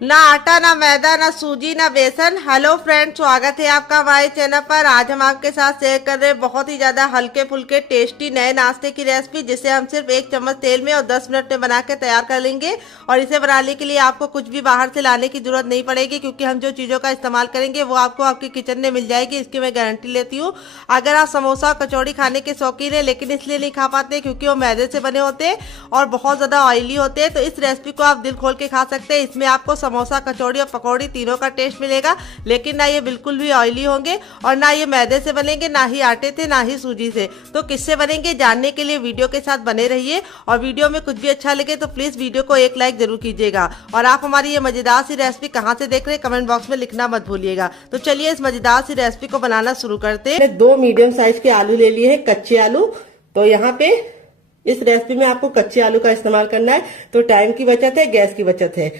ना आटा ना मैदा ना सूजी ना बेसन। हेलो फ्रेंड, स्वागत है आपका हमारे चैनल पर। आज हम आपके साथ शेयर कर रहे हैं बहुत ही ज्यादा हल्के फुल्के टेस्टी नए नाश्ते की रेसिपी, जिसे हम सिर्फ 1 चम्मच तेल में और 10 मिनट में बना के तैयार कर लेंगे। और इसे बनाने के लिए आपको कुछ भी बाहर से लाने की जरूरत नहीं पड़ेगी, क्योंकि हम जो चीजों का इस्तेमाल करेंगे वो आपको आपके किचन में मिल जाएगी, इसकी मैं गारंटी लेती हूँ। अगर आप समोसा और कचौड़ी खाने के शौकीन है लेकिन इसलिए नहीं खा पाते क्योंकि वो मैदे से बने होते हैं और बहुत ज्यादा ऑयली होते हैं, तो इस रेसिपी को आप दिल खोल के खा सकते हैं। इसमें आपको समोसा, कचौड़ी और पकौड़ी तीनों का टेस्ट मिलेगा, लेकिन ना ये बिल्कुल भी ऑयली होंगे और ना ये मैदे से बनेंगे, ना ही आटे से, ना ही सूजी से। तो किससे बनेंगे जानने के लिए वीडियो के साथ बने रहिए। और वीडियो में कुछ भी अच्छा लगे तो प्लीज वीडियो को एक लाइक जरूर कीजिएगा। और आप हमारी ये मजेदार सी रेसिपी कहाँ से देख रहे हैं कमेंट बॉक्स में लिखना मत भूलिएगा। तो चलिए इस मजेदार सी रेसिपी को बनाना शुरू करते हैं। 2 मीडियम साइज के आलू ले लिए हैं, कच्चे आलू। तो यहाँ पे इस रेसिपी में आपको कच्चे आलू का इस्तेमाल करना है, तो टाइम की बचत है, गैस की बचत है।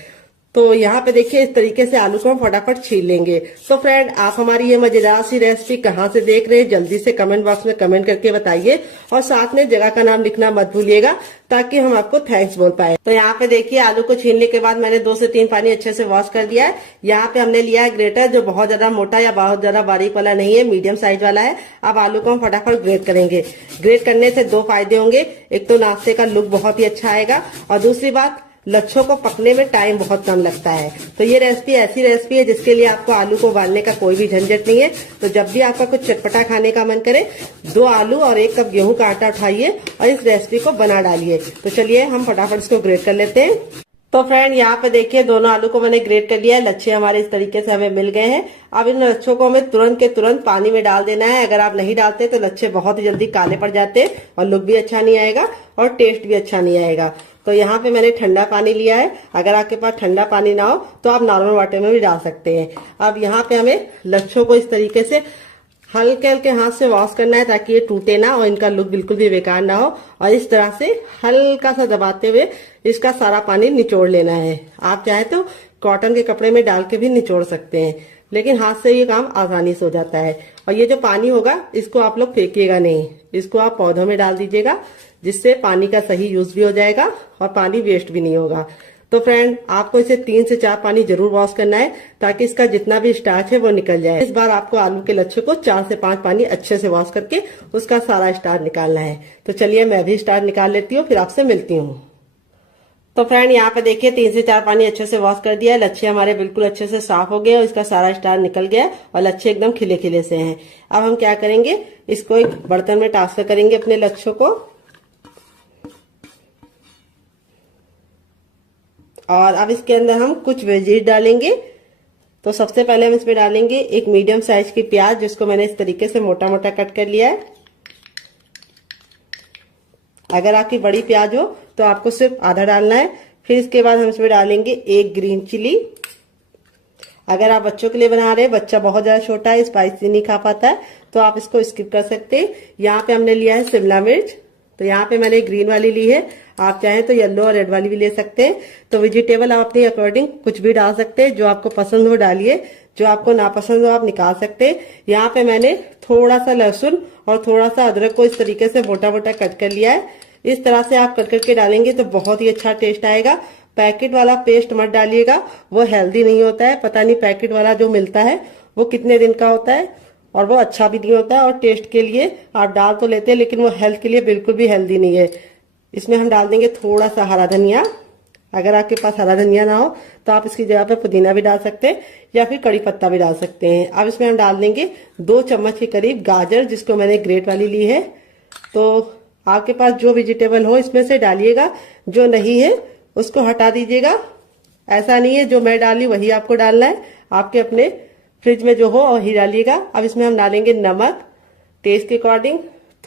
तो यहाँ पे देखिए इस तरीके से आलू को हम फटाफट छील लेंगे। तो फ्रेंड, आप हमारी ये मजेदार सी रेसिपी कहाँ से देख रहे हैं जल्दी से कमेंट बॉक्स में कमेंट करके बताइए, और साथ में जगह का नाम लिखना मत भूलिएगा ताकि हम आपको थैंक्स बोल पाए। तो यहाँ पे देखिए आलू को छीलने के बाद मैंने 2 से 3 पानी अच्छे से वॉश कर दिया है। यहाँ पे हमने लिया है ग्रेटर, जो बहुत ज्यादा मोटा या बहुत ज्यादा बारीक वाला नहीं है, मीडियम साइज वाला है। अब आलू को हम फटाफट ग्रेट करेंगे। ग्रेट करने से 2 फायदे होंगे, एक तो नाश्ते का लुक बहुत ही अच्छा आएगा, और दूसरी बात लच्छों को पकने में टाइम बहुत कम लगता है। तो ये रेसिपी ऐसी रेसिपी है जिसके लिए आपको आलू को उबालने का कोई भी झंझट नहीं है। तो जब भी आपका कुछ चटपटा खाने का मन करे, 2 आलू और 1 कप गेहूं का आटा उठाइए और इस रेसिपी को बना डालिए। तो चलिए हम फटाफट इसको ग्रेट कर लेते हैं। तो फ्रेंड, यहाँ पे देखिए दोनों आलू को मैंने ग्रेट कर लिया है। लच्छे हमारे इस तरीके से हमें मिल गए हैं। अब इन लच्छों को हमें तुरंत के तुरंत पानी में डाल देना है। अगर आप नहीं डालते तो लच्छे बहुत ही जल्दी काले पड़ जाते हैं और लुक भी अच्छा नहीं आएगा और टेस्ट भी अच्छा नहीं आएगा। तो यहाँ पे मैंने ठंडा पानी लिया है। अगर आपके पास ठंडा पानी ना हो तो आप नॉर्मल वाटर में भी डाल सकते हैं। अब यहाँ पे हमें लच्छों को इस तरीके से हल्के हल्के हाथ से वॉश करना है ताकि ये टूटे ना और इनका लुक बिल्कुल भी बेकार ना हो। और इस तरह से हल्का सा दबाते हुए इसका सारा पानी निचोड़ लेना है। आप चाहे तो कॉटन के कपड़े में डाल के भी निचोड़ सकते हैं, लेकिन हाथ से ये काम आसानी से हो जाता है। और ये जो पानी होगा इसको आप लोग फेंकिएगा नहीं, इसको आप पौधों में डाल दीजिएगा, जिससे पानी का सही यूज भी हो जाएगा और पानी वेस्ट भी नहीं होगा। तो फ्रेंड, आपको इसे 3 से 4 पानी जरूर वॉश करना है ताकि इसका जितना भी स्टार्च है वो निकल जाए। इस बार आपको आलू के लच्छे को 4 से 5 पानी अच्छे से वॉश करके उसका सारा स्टार्च निकालना है। तो चलिए मैं भी स्टार्च निकाल लेती हूँ, फिर आपसे मिलती हूँ। तो फ्रेंड, यहाँ पे देखिए 3 से 4 पानी अच्छे से वॉश कर दिया है। लच्छे हमारे बिल्कुल अच्छे से साफ हो गए और इसका सारा स्टार्च निकल गया और लच्छे एकदम खिले खिले से हैं। अब हम क्या करेंगे, इसको एक बर्तन में ट्रांसफर करेंगे अपने लच्छों को। और अब इसके अंदर हम कुछ वेजीज डालेंगे। तो सबसे पहले हम इसमें डालेंगे एक मीडियम साइज की प्याज, जिसको मैंने इस तरीके से मोटा मोटा कट कर लिया है। अगर आपकी बड़ी प्याज हो तो आपको सिर्फ आधा डालना है। फिर इसके बाद हम इसमें डालेंगे 1 ग्रीन चिली। अगर आप बच्चों के लिए बना रहे हैं, बच्चा बहुत ज्यादा छोटा है, स्पाइसी नहीं खा पाता है, तो आप इसको स्किप कर सकते हैं। यहाँ पे हमने लिया है शिमला मिर्च। तो यहाँ पे मैंने ग्रीन वाली ली है, आप चाहें तो येलो और रेड वाली भी ले सकते हैं। तो वेजिटेबल आप अपने अकॉर्डिंग कुछ भी डाल सकते हैं, जो आपको पसंद हो डालिए, जो आपको नापसंद हो आप निकाल सकते हैं। यहाँ पे मैंने थोड़ा सा लहसुन और थोड़ा सा अदरक को इस तरीके से मोटा मोटा कट कर लिया है। इस तरह से आप कट करके डालेंगे तो बहुत ही अच्छा टेस्ट आएगा। पैकेट वाला पेस्ट मत डालिएगा, वो हेल्दी नहीं होता है। पता नहीं पैकेट वाला जो मिलता है वो कितने दिन का होता है और वो अच्छा भी नहीं होता है। और टेस्ट के लिए आप डाल तो लेते हैं, लेकिन वो हेल्थ के लिए बिल्कुल भी हेल्दी नहीं है। इसमें हम डाल देंगे थोड़ा सा हरा धनिया। अगर आपके पास हरा धनिया ना हो तो आप इसकी जगह पे पुदीना भी डाल सकते हैं या फिर कड़ी पत्ता भी डाल सकते हैं। अब इसमें हम डाल देंगे 2 चम्मच के करीब गाजर, जिसको मैंने ग्रेट वाली ली है। तो आपके पास जो वेजिटेबल हो इसमें से डालिएगा, जो नहीं है उसको हटा दीजिएगा। ऐसा नहीं है जो मैं डाली वही आपको डालना है, आपके अपने फ्रिज में जो हो वही डालिएगा। अब इसमें हम डालेंगे नमक टेस्ट के अकॉर्डिंग,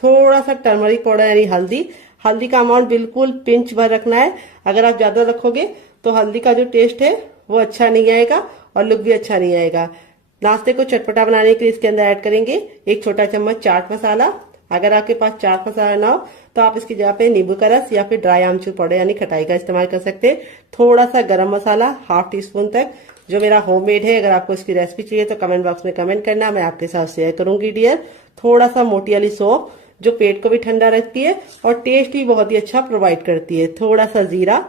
थोड़ा सा टर्मरिक पाउडर यानी हल्दी। हल्दी का अमाउंट बिल्कुल पिंच भर रखना है। अगर आप ज्यादा रखोगे तो हल्दी का जो टेस्ट है वो अच्छा नहीं आएगा और लुक भी अच्छा नहीं आएगा। नाश्ते को चटपटा बनाने के लिए इसके अंदर ऐड करेंगे 1 छोटा चम्मच चाट मसाला। अगर आपके पास चाट मसाला ना हो तो आप इसकी जगह पे नींबू का रस या फिर ड्राई आमचूर पाउडर यानी खटाई का इस्तेमाल कर सकते हैं। थोड़ा सा गरम मसाला 1/2 टीस्पून तक, जो मेरा होममेड है। अगर आपको इसकी रेसिपी चाहिए तो कमेंट बॉक्स में कमेंट करना, मैं आपके साथ शेयर करूंगी डियर। थोड़ा सा मोटी वाली सौंफ, जो पेट को भी ठंडा रखती है और टेस्ट भी बहुत ही अच्छा प्रोवाइड करती है। थोड़ा सा जीरा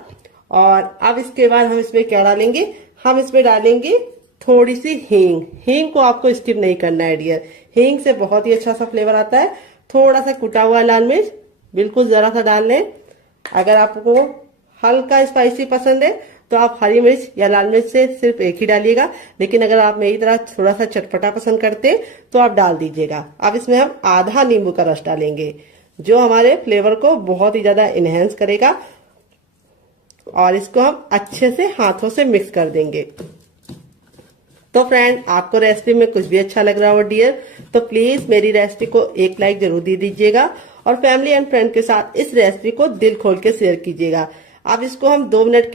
और अब इसके बाद हम इसमें क्या डालेंगे, हम इसमें डालेंगे थोड़ी सी हींग। हींग को आपको स्किप नहीं करना है डियर, हींग से बहुत ही अच्छा सा फ्लेवर आता है। थोड़ा सा कुटा हुआ लाल मिर्च, बिल्कुल जरा सा डाल लें। अगर आपको हल्का स्पाइसी पसंद है तो आप हरी मिर्च या लाल मिर्च से सिर्फ एक ही डालिएगा, लेकिन अगर आप मेरी तरह थोड़ा सा चटपटा पसंद करते हैं तो आप डाल दीजिएगा। अब इसमें हम आधा नींबू का रस डालेंगे, जो हमारे फ्लेवर को बहुत ही ज्यादा इनहेंस करेगा। और इसको हम अच्छे से हाथों से मिक्स कर देंगे। तो फ्रेंड, आपको रेसिपी में कुछ भी अच्छा लग रहा हो डियर, तो प्लीज मेरी रेसिपी को एक लाइक जरूर दे दीजिएगा और फैमिली एंड फ्रेंड के साथ इस रेसिपी को दिल खोल के शेयर कीजिएगा। अब इसको हम 2 मिनट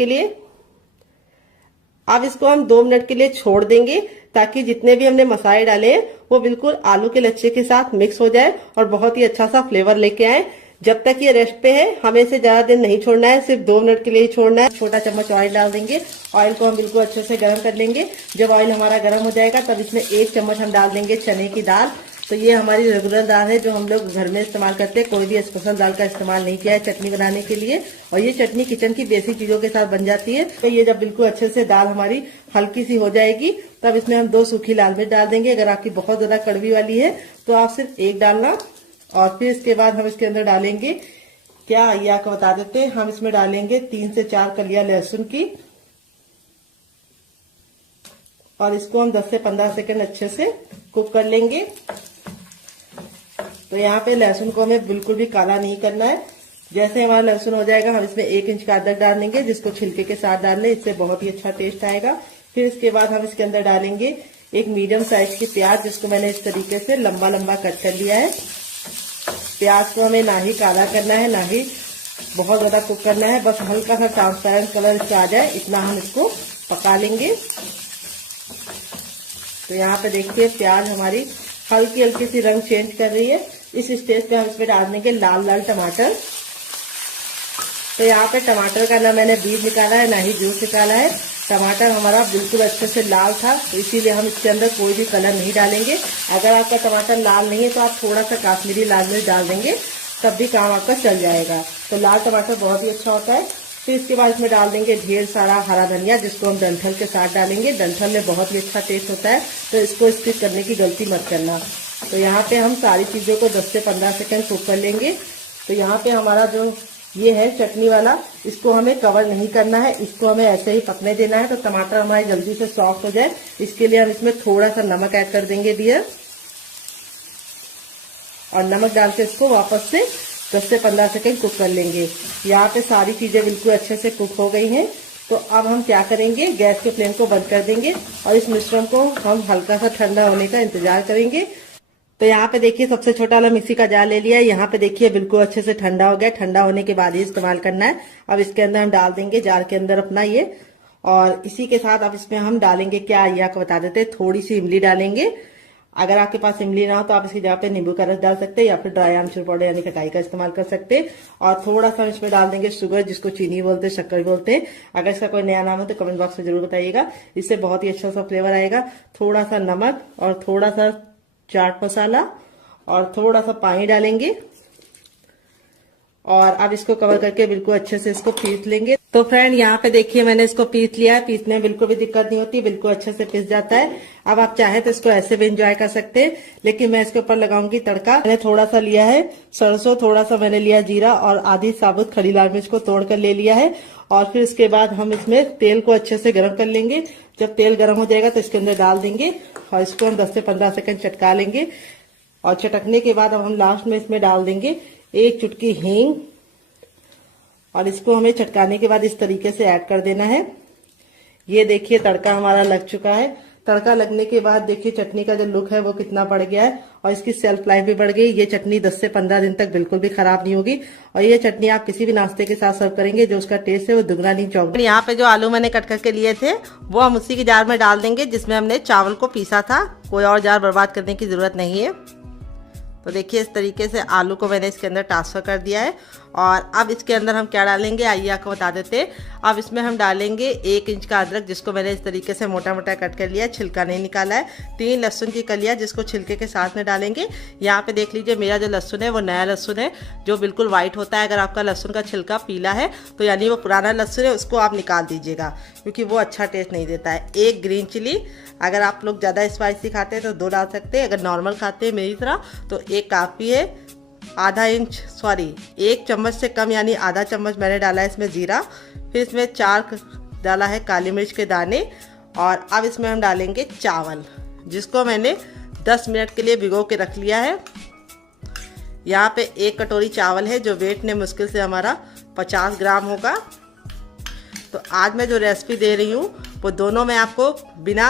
के लिए छोड़ देंगे, ताकि जितने भी हमने मसाले डाले हैं वो बिल्कुल आलू के लच्छे के साथ मिक्स हो जाए और बहुत ही अच्छा सा फ्लेवर लेके आए। जब तक ये रेस्ट पे है, हमें इसे ज्यादा देर नहीं छोड़ना है, सिर्फ 2 मिनट के लिए ही छोड़ना है। छोटा चम्मच ऑयल डाल देंगे। ऑयल को हम बिल्कुल अच्छे से गर्म कर लेंगे। जब ऑयल हमारा गर्म हो जाएगा तब इसमें 1 चम्मच हम डाल देंगे चने की दाल। तो ये हमारी रेगुलर दाल है जो हम लोग घर में इस्तेमाल करते हैं, कोई भी स्पेशल दाल का इस्तेमाल नहीं किया है चटनी बनाने के लिए। और ये चटनी किचन की बेसिक चीजों के साथ बन जाती है। तो ये जब बिल्कुल अच्छे से दाल हमारी हल्की सी हो जाएगी, तब इसमें हम 2 सूखी लाल मिर्च डाल देंगे। अगर आपकी बहुत ज्यादा कड़वी वाली है तो आप सिर्फ 1 डालना। और फिर इसके बाद हम इसके अंदर डालेंगे, क्या ये आपको बता देते हैं, हम इसमें डालेंगे 3 से 4 कलियां लहसुन की। और इसको हम 10 से 15 सेकंड अच्छे से कुक कर लेंगे। तो यहाँ पे लहसुन को हमें बिल्कुल भी काला नहीं करना है। जैसे हमारा लहसुन हो जाएगा, हम इसमें 1 इंच का अदरक डाल देंगे, जिसको छिलके के साथ डाल लें, इससे बहुत ही अच्छा टेस्ट आएगा। फिर इसके बाद हम इसके अंदर डालेंगे एक मीडियम साइज की प्याज, जिसको मैंने इस तरीके से लंबा लंबा कट कर लिया है। प्याज को हमें ना ही काला करना है, ना ही बहुत ज्यादा कुक करना है, बस हल्का सा ट्रांसपेरेंट कलर इसका आ जाए, इतना हम इसको पका लेंगे। तो यहाँ पे देखिए प्याज हमारी हल्की हल्की सी रंग चेंज कर रही है। इस स्टेज पे हम इसमें डाल देंगे लाल लाल टमाटर। तो यहाँ पे टमाटर का ना मैंने बीज निकाला है, ना ही जूस निकाला है। टमाटर हमारा बिल्कुल अच्छे से लाल था, तो इसीलिए हम इसके अंदर कोई भी कलर नहीं डालेंगे। अगर आपका टमाटर लाल नहीं है तो आप थोड़ा सा काश्मीरी लाल मिर्च डाल देंगे, तब भी काम आपका चल जाएगा। तो लाल टमाटर बहुत ही अच्छा होता है। फिर इसके बाद इसमें डाल देंगे ढेर सारा हरा धनिया, जिसको हम डंठल के साथ डालेंगे। डंठल में बहुत ही अच्छा टेस्ट होता है, तो इसको स्किप करने की गलती मत करना। तो यहाँ पे हम सारी चीजों को 10 से 15 सेकंड कुक कर लेंगे। तो यहाँ पे हमारा जो ये है चटनी वाला, इसको हमें कवर नहीं करना है, इसको हमें ऐसे ही पकने देना है। तो टमाटर हमारे जल्दी से सॉफ्ट हो जाए, इसके लिए हम इसमें थोड़ा सा नमक ऐड कर देंगे डियर। और नमक डाल के इसको वापस से 10 से 15 सेकंड कुक कर लेंगे। यहाँ पे सारी चीजें बिल्कुल अच्छे से कुक हो गई हैं। तो अब हम क्या करेंगे, गैस के फ्लेम को बंद कर देंगे और इस मिश्रण को हम हल्का सा ठंडा होने का इंतजार करेंगे। तो यहाँ पे देखिए सबसे छोटा वाला मिक्सी का जार ले लिया है। यहाँ पे देखिए बिल्कुल अच्छे से ठंडा हो गया। ठंडा होने के बाद ही इस्तेमाल करना है। अब इसके अंदर हम डाल देंगे जार के अंदर अपना ये, और इसी के साथ अब इसमें हम डालेंगे, क्या ये आपको बता देते हैं, थोड़ी सी इमली डालेंगे। अगर आपके पास इमली ना हो तो आप इसकी जगह पे नींबू का रस डाल सकते हैं, या फिर ड्राई आमचूर पाउडर यानी खटाई का इस्तेमाल कर सकते हैं। और थोड़ा सा इसमें डाल देंगे शुगर, जिसको चीनी बोलते हैं, शक्कर बोलते हैं। अगर इसका कोई नया नाम हो तो कमेंट बॉक्स में जरूर बताइएगा, इससे बहुत ही अच्छा सा फ्लेवर आएगा। थोड़ा सा नमक और थोड़ा सा चाट मसाला और थोड़ा सा पानी डालेंगे। और अब इसको कवर करके बिल्कुल अच्छे से इसको पीस लेंगे। तो फ्रेंड यहाँ पे देखिए मैंने इसको पीस लिया है। पीसने में बिल्कुल भी दिक्कत नहीं होती, बिल्कुल अच्छे से पीस जाता है। अब आप चाहे तो इसको ऐसे भी एंजॉय कर सकते हैं, लेकिन मैं इसके ऊपर लगाऊंगी तड़का। मैंने थोड़ा सा लिया है सरसों, थोड़ा सा मैंने लिया जीरा और आधी साबुत खड़ी लाल मिर्च को तोड़ कर ले लिया है। और फिर इसके बाद हम इसमें तेल को अच्छे से गर्म कर लेंगे। जब तेल गर्म हो जाएगा तो इसके अंदर डाल देंगे और इसको हम 10 से 15 सेकंड चटका लेंगे। और चटकने के बाद अब हम लास्ट में इसमें डाल देंगे 1 चुटकी हींग, और इसको हमें चटकाने के बाद इस तरीके से ऐड कर देना है। ये देखिए तड़का हमारा लग चुका है। तड़का लगने के बाद देखिए चटनी का जो लुक है वो कितना बढ़ गया है, और इसकी सेल्फ लाइफ भी बढ़ गई। ये चटनी 10 से 15 दिन तक बिल्कुल भी खराब नहीं होगी। और ये चटनी आप किसी भी नाश्ते के साथ सर्व करेंगे, जो उसका टेस्ट है वो दुगना नहीं चौगुना। यहाँ पे जो आलू मैंने कट करके लिए थे वो हम उसी के जार में डाल देंगे जिसमें हमने चावल को पीसा था। कोई और जार बर्बाद करने की जरूरत नहीं है। तो देखिए इस तरीके से आलू को मैंने इसके अंदर ट्रांसफ़र कर दिया है। और अब इसके अंदर हम क्या डालेंगे आइए आपको बता देते हैं। अब इसमें हम डालेंगे 1 इंच का अदरक जिसको मैंने इस तरीके से मोटा मोटा कट कर लिया है, छिलका नहीं निकाला है। 3 लहसुन की कलियाँ जिसको छिलके के साथ में डालेंगे। यहाँ पे देख लीजिए मेरा जो लहसुन है वो नया लहसुन है जो बिल्कुल वाइट होता है। अगर आपका लहसुन का छिलका पीला है तो यानी वो पुराना लहसुन है, उसको आप निकाल दीजिएगा क्योंकि वो अच्छा टेस्ट नहीं देता है। 1 ग्रीन चिली, अगर आप लोग ज़्यादा स्पाइसी खाते हैं तो 2 डाल सकते हैं, अगर नॉर्मल खाते हैं मेरी तरह तो 1 काफ़ी है। 1 चम्मच से कम यानी आधा चम्मच मैंने डाला है इसमें जीरा। फिर इसमें 4 डाला है काली मिर्च के दाने। और अब इसमें हम डालेंगे चावल जिसको मैंने 10 मिनट के लिए भिगो के रख लिया है। यहाँ पे 1 कटोरी चावल है जो वेट ने मुश्किल से हमारा 50 ग्राम होगा। तो आज मैं जो रेसिपी दे रही हूँ वो दोनों मैं आपको बिना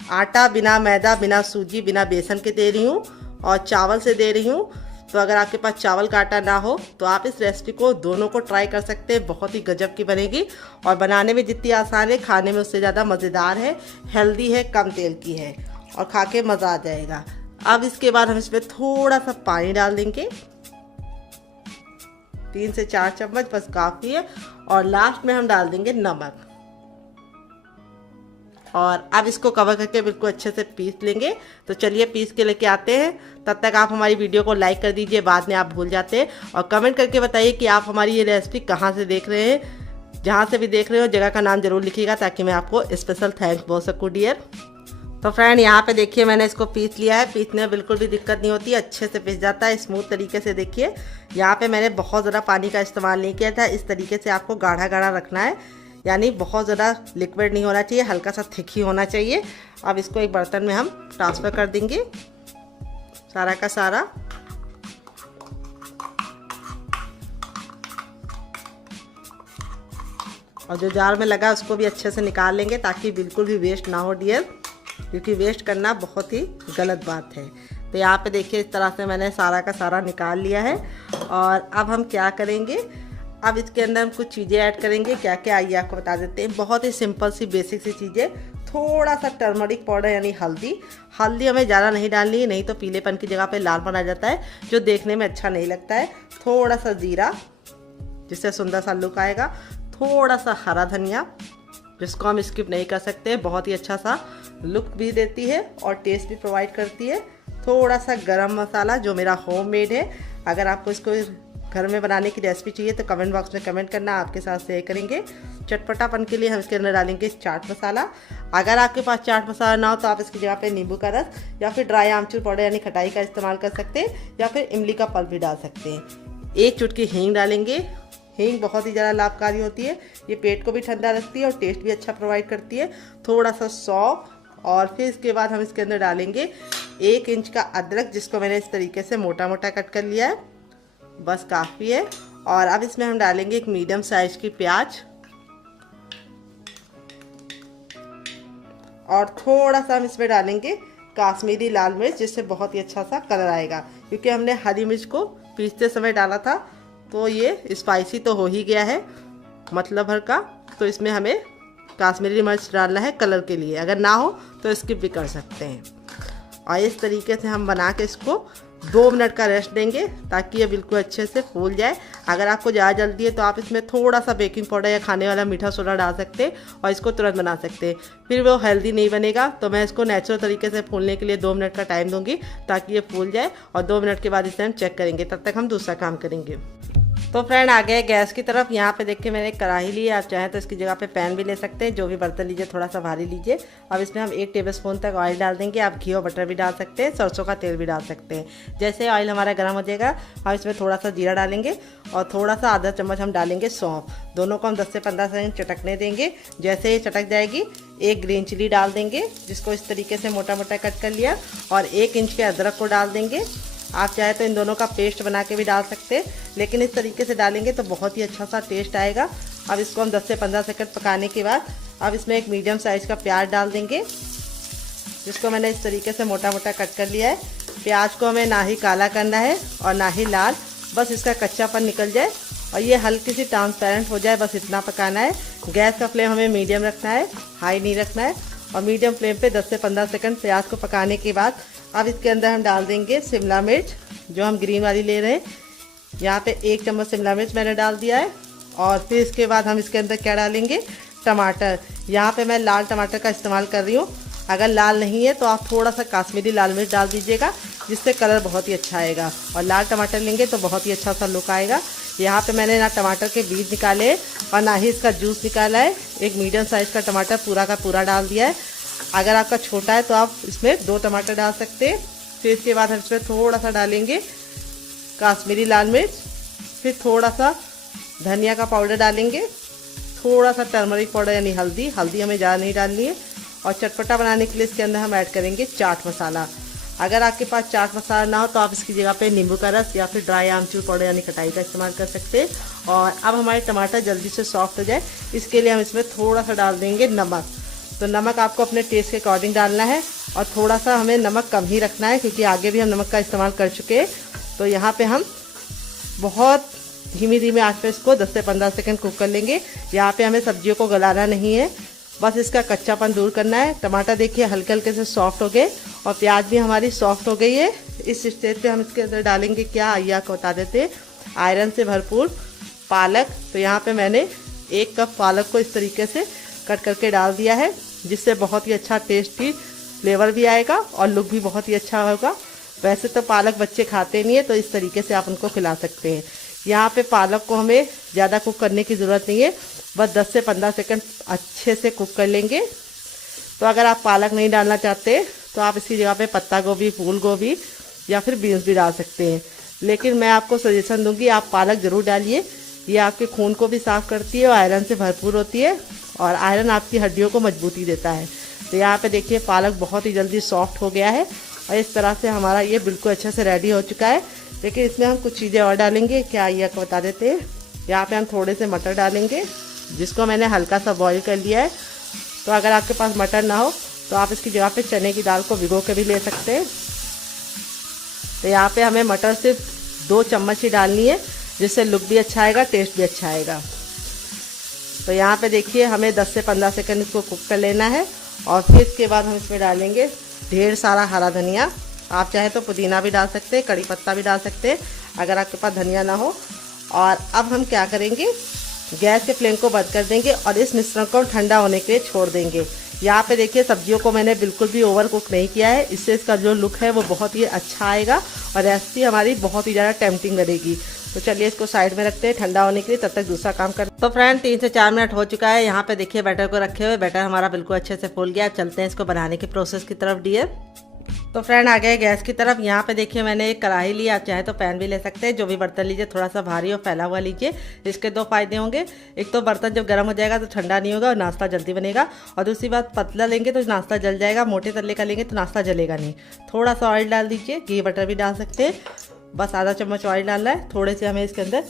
आटा, बिना मैदा, बिना सूजी, बिना बेसन के दे रही हूँ और चावल से दे रही हूँ। तो अगर आपके पास चावल का आटा ना हो तो आप इस रेसिपी को दोनों को ट्राई कर सकते हैं, बहुत ही गजब की बनेगी और बनाने में जितनी आसान है खाने में उससे ज़्यादा मज़ेदार है, हेल्दी है, कम तेल की है और खा के मज़ा आ जाएगा। अब इसके बाद हम इसमें थोड़ा सा पानी डाल देंगे, 3 से 4 चम्मच बस काफ़ी है। और लास्ट में हम डाल देंगे नमक। और अब इसको कवर करके बिल्कुल अच्छे से पीस लेंगे। तो चलिए पीस के लेके आते हैं। तब तक आप हमारी वीडियो को लाइक कर दीजिए, बाद में आप भूल जाते हैं। और कमेंट करके बताइए कि आप हमारी ये रेसिपी कहाँ से देख रहे हैं। जहाँ से भी देख रहे हो जगह का नाम ज़रूर लिखिएगा ताकि मैं आपको स्पेशल थैंक्स बोल सकूँ डियर। तो फ्रेंड यहाँ पे देखिए मैंने इसको पीस लिया है। पीसने में बिल्कुल भी दिक्कत नहीं होती, अच्छे से पीस जाता है स्मूथ तरीके से। देखिए यहाँ पे मैंने बहुत ज़्यादा पानी का इस्तेमाल नहीं किया था। इस तरीके से आपको गाढ़ा गाढ़ा रखना है, यानी बहुत ज़्यादा लिक्विड नहीं होना चाहिए, हल्का सा थिक ही होना चाहिए। अब इसको एक बर्तन में हम ट्रांसफ़र कर देंगे सारा का सारा। और जो जार में लगा उसको भी अच्छे से निकाल लेंगे ताकि बिल्कुल भी वेस्ट ना हो डियर, क्योंकि वेस्ट करना बहुत ही गलत बात है। तो यहाँ पे देखिए इस तरह से मैंने सारा का सारा निकाल लिया है। और अब हम क्या करेंगे, अब इसके अंदर हम कुछ चीज़ें ऐड करेंगे। क्या क्या आइए आपको बता देते हैं। बहुत ही सिंपल सी बेसिक सी चीज़ें। थोड़ा सा टर्मरिक पाउडर यानी हल्दी। हल्दी हमें ज़्यादा नहीं डालनी है, नहीं तो पीलेपन की जगह पे लालपन आ जाता है जो देखने में अच्छा नहीं लगता है। थोड़ा सा जीरा जिससे सुंदर सा लुक आएगा। थोड़ा सा हरा धनिया जिसको हम स्किप नहीं कर सकते, बहुत ही अच्छा सा लुक भी देती है और टेस्ट भी प्रोवाइड करती है। थोड़ा सा गरम मसाला जो मेरा होममेड है। अगर आपको इसको घर में बनाने की रेसिपी चाहिए तो कमेंट बॉक्स में कमेंट करना, आपके साथ शेयर करेंगे। चटपटापन के लिए हम इसके अंदर डालेंगे चाट मसाला। अगर आपके पास चाट मसाला ना हो तो आप इसकी जगह पे नींबू का रस या फिर ड्राई आमचूर पाउडर यानी खटाई का इस्तेमाल कर सकते हैं, या फिर इमली का पल्प भी डाल सकते हैं। 1 चुटकी हींग डालेंगे। हींग बहुत ही ज़्यादा लाभकारी होती है, ये पेट को भी ठंडा रखती है और टेस्ट भी अच्छा प्रोवाइड करती है। थोड़ा सा सौंफ। और फिर इसके बाद हम इसके अंदर डालेंगे 1 इंच का अदरक जिसको मैंने इस तरीके से मोटा मोटा कट कर लिया है, बस काफ़ी है। और अब इसमें हम डालेंगे 1 मीडियम साइज की प्याज और थोड़ा सा हम इसमें डालेंगे काश्मीरी लाल मिर्च जिससे बहुत ही अच्छा सा कलर आएगा। क्योंकि हमने हरी मिर्च को पीसते समय डाला था तो ये स्पाइसी तो हो ही गया है मतलब भर का, तो इसमें हमें काश्मीरी मिर्च डालना है कलर के लिए। अगर ना हो तो स्किप भी कर सकते हैं। और इस तरीके से हम बना के इसको 2 मिनट का रेस्ट देंगे ताकि ये बिल्कुल अच्छे से फूल जाए। अगर आपको ज़्यादा जल्दी है तो आप इसमें थोड़ा सा बेकिंग पाउडर या खाने वाला मीठा सोडा डाल सकते हैं और इसको तुरंत बना सकते हैं। फिर वो हेल्दी नहीं बनेगा, तो मैं इसको नेचुरल तरीके से फूलने के लिए 2 मिनट का टाइम दूंगी ताकि ये फूल जाए। और 2 मिनट के बाद इसे हम चेक करेंगे, तब तक हम दूसरा काम करेंगे। तो फ्रेंड आ गए गैस की तरफ। यहाँ पे देखिए मैंने एक कढ़ाई ली है, आप चाहें तो इसकी जगह पे पैन भी ले सकते हैं, जो भी बर्तन लीजिए थोड़ा सा भारी लीजिए। अब इसमें हम 1 टेबलस्पून तक ऑयल डाल देंगे। आप घी और बटर भी डाल सकते हैं, सरसों का तेल भी डाल सकते हैं। जैसे ऑयल हमारा गर्म हो जाएगा हम इसमें थोड़ा सा जीरा डालेंगे और थोड़ा सा आधा चम्मच हम डालेंगे सौंफ। दोनों को हम 10 से 15 सेकंड चटकने देंगे। जैसे ये चटक जाएगी 1 ग्रीन चिली डाल देंगे जिसको इस तरीके से मोटा मोटा कट कर लिया, और 1 इंच के अदरक को डाल देंगे। आप चाहे तो इन दोनों का पेस्ट बना के भी डाल सकते हैं, लेकिन इस तरीके से डालेंगे तो बहुत ही अच्छा सा टेस्ट आएगा। अब इसको हम 10 से 15 सेकंड पकाने के बाद अब इसमें 1 मीडियम साइज़ का प्याज डाल देंगे जिसको मैंने इस तरीके से मोटा मोटा कट कर लिया है। प्याज को हमें ना ही काला करना है और ना ही लाल, बस इसका कच्चापन निकल जाए और ये हल्की सी ट्रांसपेरेंट हो जाए, बस इतना पकाना है। गैस का फ्लेम हमें मीडियम रखना है, हाई नहीं रखना है। और मीडियम फ्लेम पे 10 से 15 सेकंड प्याज को पकाने के बाद अब इसके अंदर हम डाल देंगे शिमला मिर्च, जो हम ग्रीन वाली ले रहे हैं। यहाँ पे 1 चम्मच शिमला मिर्च मैंने डाल दिया है। और फिर इसके बाद हम इसके अंदर क्या डालेंगे, टमाटर। यहाँ पे मैं लाल टमाटर का इस्तेमाल कर रही हूँ। अगर लाल नहीं है तो आप थोड़ा सा काश्मीरी लाल मिर्च डाल दीजिएगा, जिससे कलर बहुत ही अच्छा आएगा। और लाल टमाटर लेंगे तो बहुत ही अच्छा सा लुक आएगा। यहाँ पे मैंने ना टमाटर के बीज निकाले और ना ही इसका जूस निकाला है। एक मीडियम साइज़ का टमाटर पूरा का पूरा डाल दिया है। अगर आपका छोटा है तो आप इसमें 2 टमाटर डाल सकते हैं। फिर इसके बाद हम इसमें थोड़ा सा डालेंगे काश्मीरी लाल मिर्च, फिर थोड़ा सा धनिया का पाउडर डालेंगे, थोड़ा सा टर्मरिक पाउडर यानी हल्दी हमें ज़्यादा नहीं डालनी है। और चटपटा बनाने के लिए इसके अंदर हम ऐड करेंगे चाट मसाला। अगर आपके पास चाट मसाला ना हो तो आप इसकी जगह पे नींबू का रस या फिर ड्राई आमचूर पाउडर यानी खटाई का इस्तेमाल कर सकते हैं। और अब हमारे टमाटर जल्दी से सॉफ्ट हो जाए, इसके लिए हम इसमें थोड़ा सा डाल देंगे नमक। तो नमक आपको अपने टेस्ट के अकॉर्डिंग डालना है और थोड़ा सा हमें नमक कम ही रखना है, क्योंकि आगे भी हम नमक का इस्तेमाल कर चुके हैं। तो यहाँ पे हम बहुत धीमी आंच पे इसको 10 से 15 सेकंड कुक कर लेंगे। यहाँ पे हमें सब्जियों को गलाना नहीं है, बस इसका कच्चापन दूर करना है। टमाटर देखिए हल्के हल्के से सॉफ्ट हो गए और प्याज भी हमारी सॉफ्ट हो गई है। इस स्टेज पे हम इसके अंदर डालेंगे क्या, आइए आपको बता देते हैं, आयरन से भरपूर पालक। तो यहाँ पे मैंने 1 कप पालक को इस तरीके से कट करके डाल दिया है, जिससे बहुत ही अच्छा टेस्टी फ्लेवर भी आएगा और लुक भी बहुत ही अच्छा होगा। वैसे तो पालक बच्चे खाते नहीं है, तो इस तरीके से आप उनको खिला सकते हैं। यहाँ पे पालक को हमें ज़्यादा कुक करने की ज़रूरत नहीं है, बस 10 से 15 सेकंड अच्छे से कुक कर लेंगे। तो अगर आप पालक नहीं डालना चाहते तो आप इसकी जगह पे पत्ता गोभी, फूल गोभी या फिर बीन्स भी डाल सकते हैं। लेकिन मैं आपको सजेशन दूंगी आप पालक ज़रूर डालिए। ये आपके खून को भी साफ़ करती है और आयरन से भरपूर होती है, और आयरन आपकी हड्डियों को मजबूती देता है। तो यहाँ पे देखिए पालक बहुत ही जल्दी सॉफ्ट हो गया है और इस तरह से हमारा ये बिल्कुल अच्छे से रेडी हो चुका है। लेकिन इसमें हम कुछ चीज़ें और डालेंगे, क्या ये आपको बता देते हैं। यहाँ पे हम थोड़े से मटर डालेंगे, जिसको मैंने हल्का सा बॉईल कर लिया है। तो अगर आपके पास मटर ना हो तो आप इसकी जगह पे चने की दाल को भिगो के भी ले सकते हैं। तो यहाँ पे हमें मटर सिर्फ 2 चम्मच ही डालनी है, जिससे लुक भी अच्छा आएगा, टेस्ट भी अच्छा आएगा। तो यहाँ पे देखिए हमें 10 से 15 सेकंड इसको कुक कर लेना है। और फिर इसके बाद हम इसमें डालेंगे ढेर सारा हरा धनिया। आप चाहे तो पुदीना भी डाल सकते हैं, कड़ी पत्ता भी डाल सकते हैं अगर आपके पास धनिया ना हो। और अब हम क्या करेंगे, गैस के फ्लेम को बंद कर देंगे और इस मिश्रण को ठंडा होने के लिए छोड़ देंगे। यहाँ पे देखिए सब्जियों को मैंने बिल्कुल भी ओवर कुक नहीं किया है, इससे इसका जो लुक है वो बहुत ही अच्छा आएगा और रेसिपी हमारी बहुत ही ज़्यादा टेम्पटिंग बनेगी। तो चलिए इसको साइड में रखते हैं ठंडा होने के लिए, तब तक दूसरा काम करते हैं। तो फ्रेंड 3 से 4 मिनट हो चुका है। यहाँ पे देखिए बैटर को रखे हुए, बैटर हमारा बिल्कुल अच्छे से फूल गया। चलते हैं इसको बनाने की प्रोसेस की तरफ डियर। तो फ्रेंड आ गए गैस की तरफ। यहाँ पे देखिए मैंने एक कढ़ाई ली, आप चाहे तो पैन भी ले सकते हैं। जो भी बर्तन लीजिए थोड़ा सा भारी और फैला हुआ लीजिए। इसके 2 फायदे होंगे, एक तो बर्तन जब गर्म हो जाएगा तो ठंडा नहीं होगा और नाश्ता जल्दी बनेगा, और दूसरी बात पतला लेंगे तो नाश्ता जल जाएगा, मोटे तले का लेंगे तो नाश्ता जलेगा नहीं। थोड़ा सा ऑयल डाल दीजिए, घी बटर भी डाल सकते हैं, बस आधा चम्मच ऑयल डालना है। थोड़े से हमें इसके अंदर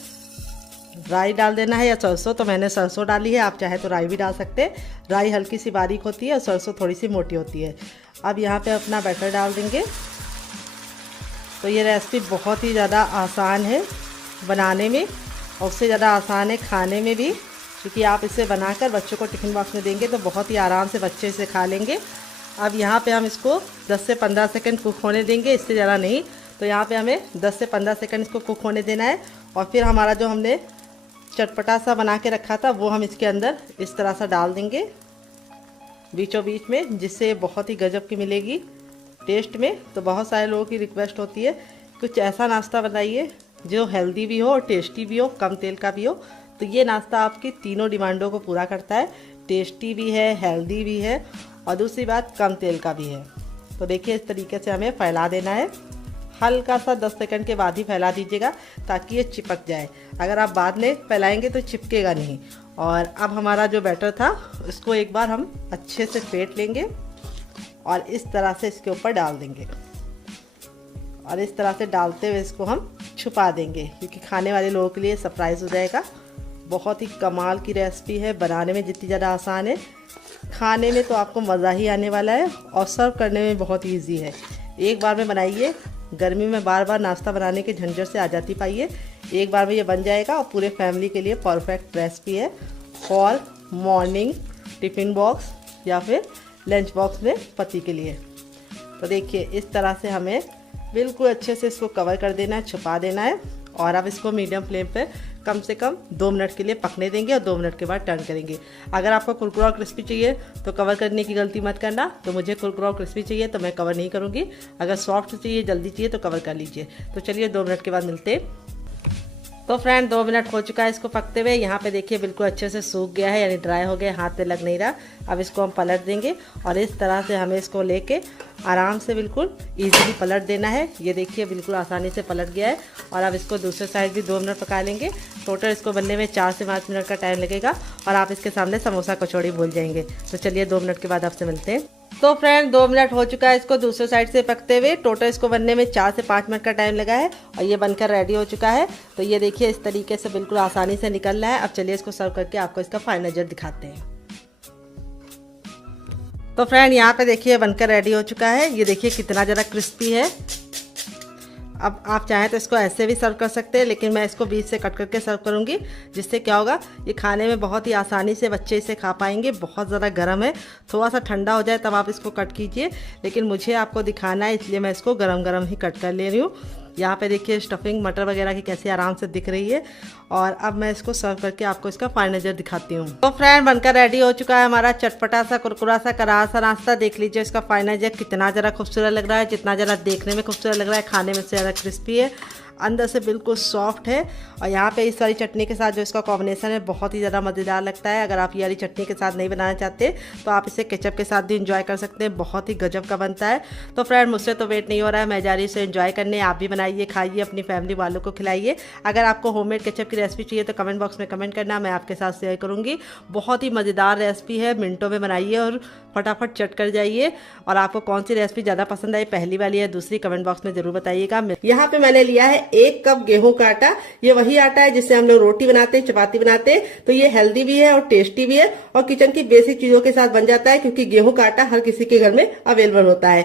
राई डाल देना है या सरसों, तो मैंने सरसों डाली है, आप चाहे तो राई भी डाल सकते हैं। राई हल्की सी बारीक होती है और सरसों थोड़ी सी मोटी होती है। अब यहाँ पे अपना बैटर डाल देंगे। तो ये रेसिपी बहुत ही ज़्यादा आसान है बनाने में और उससे ज़्यादा आसान है खाने में भी, क्योंकि आप इसे बनाकर बच्चों को टिफ़िन बॉक्स में देंगे तो बहुत ही आराम से बच्चे इसे खा लेंगे। अब यहाँ पे हम इसको 10 से 15 सेकंड कुक होने देंगे, इससे ज़्यादा नहीं। तो यहाँ पे हमें 10 से 15 सेकंड इसको कुक होने देना है। और फिर हमारा जो हमने चटपटा सा बना के रखा था वो हम इसके अंदर इस तरह सा डाल देंगे बीचों बीच में, जिससे बहुत ही गजब की मिलेगी टेस्ट में। तो बहुत सारे लोगों की रिक्वेस्ट होती है कुछ ऐसा नाश्ता बनाइए जो हेल्दी भी हो और टेस्टी भी हो, कम तेल का भी हो। तो ये नाश्ता आपकी तीनों डिमांडों को पूरा करता है, टेस्टी भी है, हेल्दी भी है और दूसरी बात कम तेल का भी है। तो देखिए इस तरीके से हमें फैला देना है, हल्का सा 10 सेकंड के बाद ही फैला दीजिएगा ताकि ये चिपक जाए। अगर आप बाद में फैलाएंगे तो चिपकेगा नहीं। और अब हमारा जो बैटर था इसको एक बार हम अच्छे से फेंट लेंगे और इस तरह से इसके ऊपर डाल देंगे और इस तरह से डालते हुए इसको हम छुपा देंगे, क्योंकि खाने वाले लोगों के लिए सरप्राइज़ हो जाएगा। बहुत ही कमाल की रेसिपी है, बनाने में जितनी ज़्यादा आसान है खाने में तो आपको मज़ा ही आने वाला है और सर्व करने में बहुत ईजी है। एक बार में बनाइए, गर्मी में बार बार नाश्ता बनाने के झंझट से आज़ादी पाइए। एक बार में ये बन जाएगा और पूरे फैमिली के लिए परफेक्ट रेसिपी है फॉर मॉर्निंग टिफ़िन बॉक्स या फिर लंच बॉक्स में पति के लिए। तो देखिए इस तरह से हमें बिल्कुल अच्छे से इसको कवर कर देना है, छुपा देना है और अब इसको मीडियम फ्लेम पे कम से कम 2 मिनट के लिए पकने देंगे और 2 मिनट के बाद टर्न करेंगे। अगर आपको कुरकुरा और क्रिस्पी चाहिए तो कवर करने की गलती मत करना। तो मुझे कुरकुरा और क्रिस्पी चाहिए तो मैं कवर नहीं करूँगी। अगर सॉफ्ट चाहिए, जल्दी चाहिए तो कवर कर लीजिए। तो चलिए 2 मिनट के बाद मिलते हैं। तो फ्रेंड 2 मिनट हो चुका है इसको पकते हुए। यहाँ पे देखिए बिल्कुल अच्छे से सूख गया है, यानी ड्राई हो गया, हाथ पे लग नहीं रहा। अब इसको हम पलट देंगे और इस तरह से हमें इसको लेके आराम से बिल्कुल इजीली पलट देना है। ये देखिए बिल्कुल आसानी से पलट गया है। और अब इसको दूसरे साइड भी 2 मिनट पका लेंगे। टोटल इसको बनने में 4 से 5 मिनट का टाइम लगेगा और आप इसके सामने समोसा कचौड़ी भूल जाएंगे। तो चलिए 2 मिनट के बाद आपसे मिलते हैं। तो फ्रेंड 2 मिनट हो चुका है इसको दूसरे साइड से पकते हुए। टोटल इसको बनने में 4 से 5 मिनट का टाइम लगा है और ये बनकर रेडी हो चुका है। तो ये देखिए इस तरीके से बिल्कुल आसानी से निकल रहा है। अब चलिए इसको सर्व करके आपको इसका फाइनल नजर दिखाते हैं। तो फ्रेंड यहाँ पे देखिए बनकर रेडी हो चुका है। ये देखिए कितना ज़रा क्रिस्पी है। अब आप चाहें तो इसको ऐसे भी सर्व कर सकते हैं, लेकिन मैं इसको बीच से कट करके सर्व करूंगी, जिससे क्या होगा ये खाने में बहुत ही आसानी से बच्चे इसे खा पाएंगे। बहुत ज़्यादा गर्म है, थोड़ा सा ठंडा हो जाए तब आप इसको कट कीजिए, लेकिन मुझे आपको दिखाना है इसलिए मैं इसको गरम गरम ही कट कर ले रही हूँ। यहाँ पे देखिए स्टफिंग मटर वगैरह की कैसी आराम से दिख रही है। और अब मैं इसको सर्व करके आपको इसका फाइनल नजर दिखाती हूँ। तो फ्रेंड बनकर रेडी हो चुका है हमारा चटपटा सा कुरकुरा सा करारा सा नाश्ता। देख लीजिए इसका फाइनल नजर कितना ज़रा खूबसूरत लग रहा है, जितना ज़रा देखने में खूबसूरत लग रहा है, खाने में से ज़्यादा क्रिस्पी है, अंदर से बिल्कुल सॉफ्ट है। और यहाँ पे इस वाली चटनी के साथ जो इसका कॉम्बिनेशन है बहुत ही ज़्यादा मज़ेदार लगता है। अगर आप ये वाली चटनी के साथ नहीं बनाना चाहते तो आप इसे केचप के साथ भी इंजॉय कर सकते हैं, बहुत ही गजब का बनता है। तो फ्रेंड मुझसे तो वेट नहीं हो रहा है, मैं जा रही हूँ इसे एंजॉय करने। आप भी बनाइए, खाइए, अपनी फैमिली वालों को खिलाइए। अगर आपको होममेड केचप की रेसिपी चाहिए तो कमेंट बॉक्स में कमेंट करना, मैं आपके साथ शेयर करूँगी। बहुत ही मज़ेदार रेसिपी है, मिनटों में बनाइए और फटाफट चट कर जाइए। और आपको कौन सी रेसिपी ज़्यादा पसंद आई, पहली वाली या दूसरी, कमेंट बॉक्स में ज़रूर बताइएगा। यहाँ पे मैंने लिया है 1 कप गेहूं का आटा। ये वही आटा है जिससे हम लोग रोटी बनाते हैं, चपाती बनाते हैं। तो ये हेल्दी भी है और टेस्टी भी है और किचन की बेसिक चीजों के साथ बन जाता है, क्योंकि गेहूं का आटा हर किसी के घर में अवेलेबल होता है।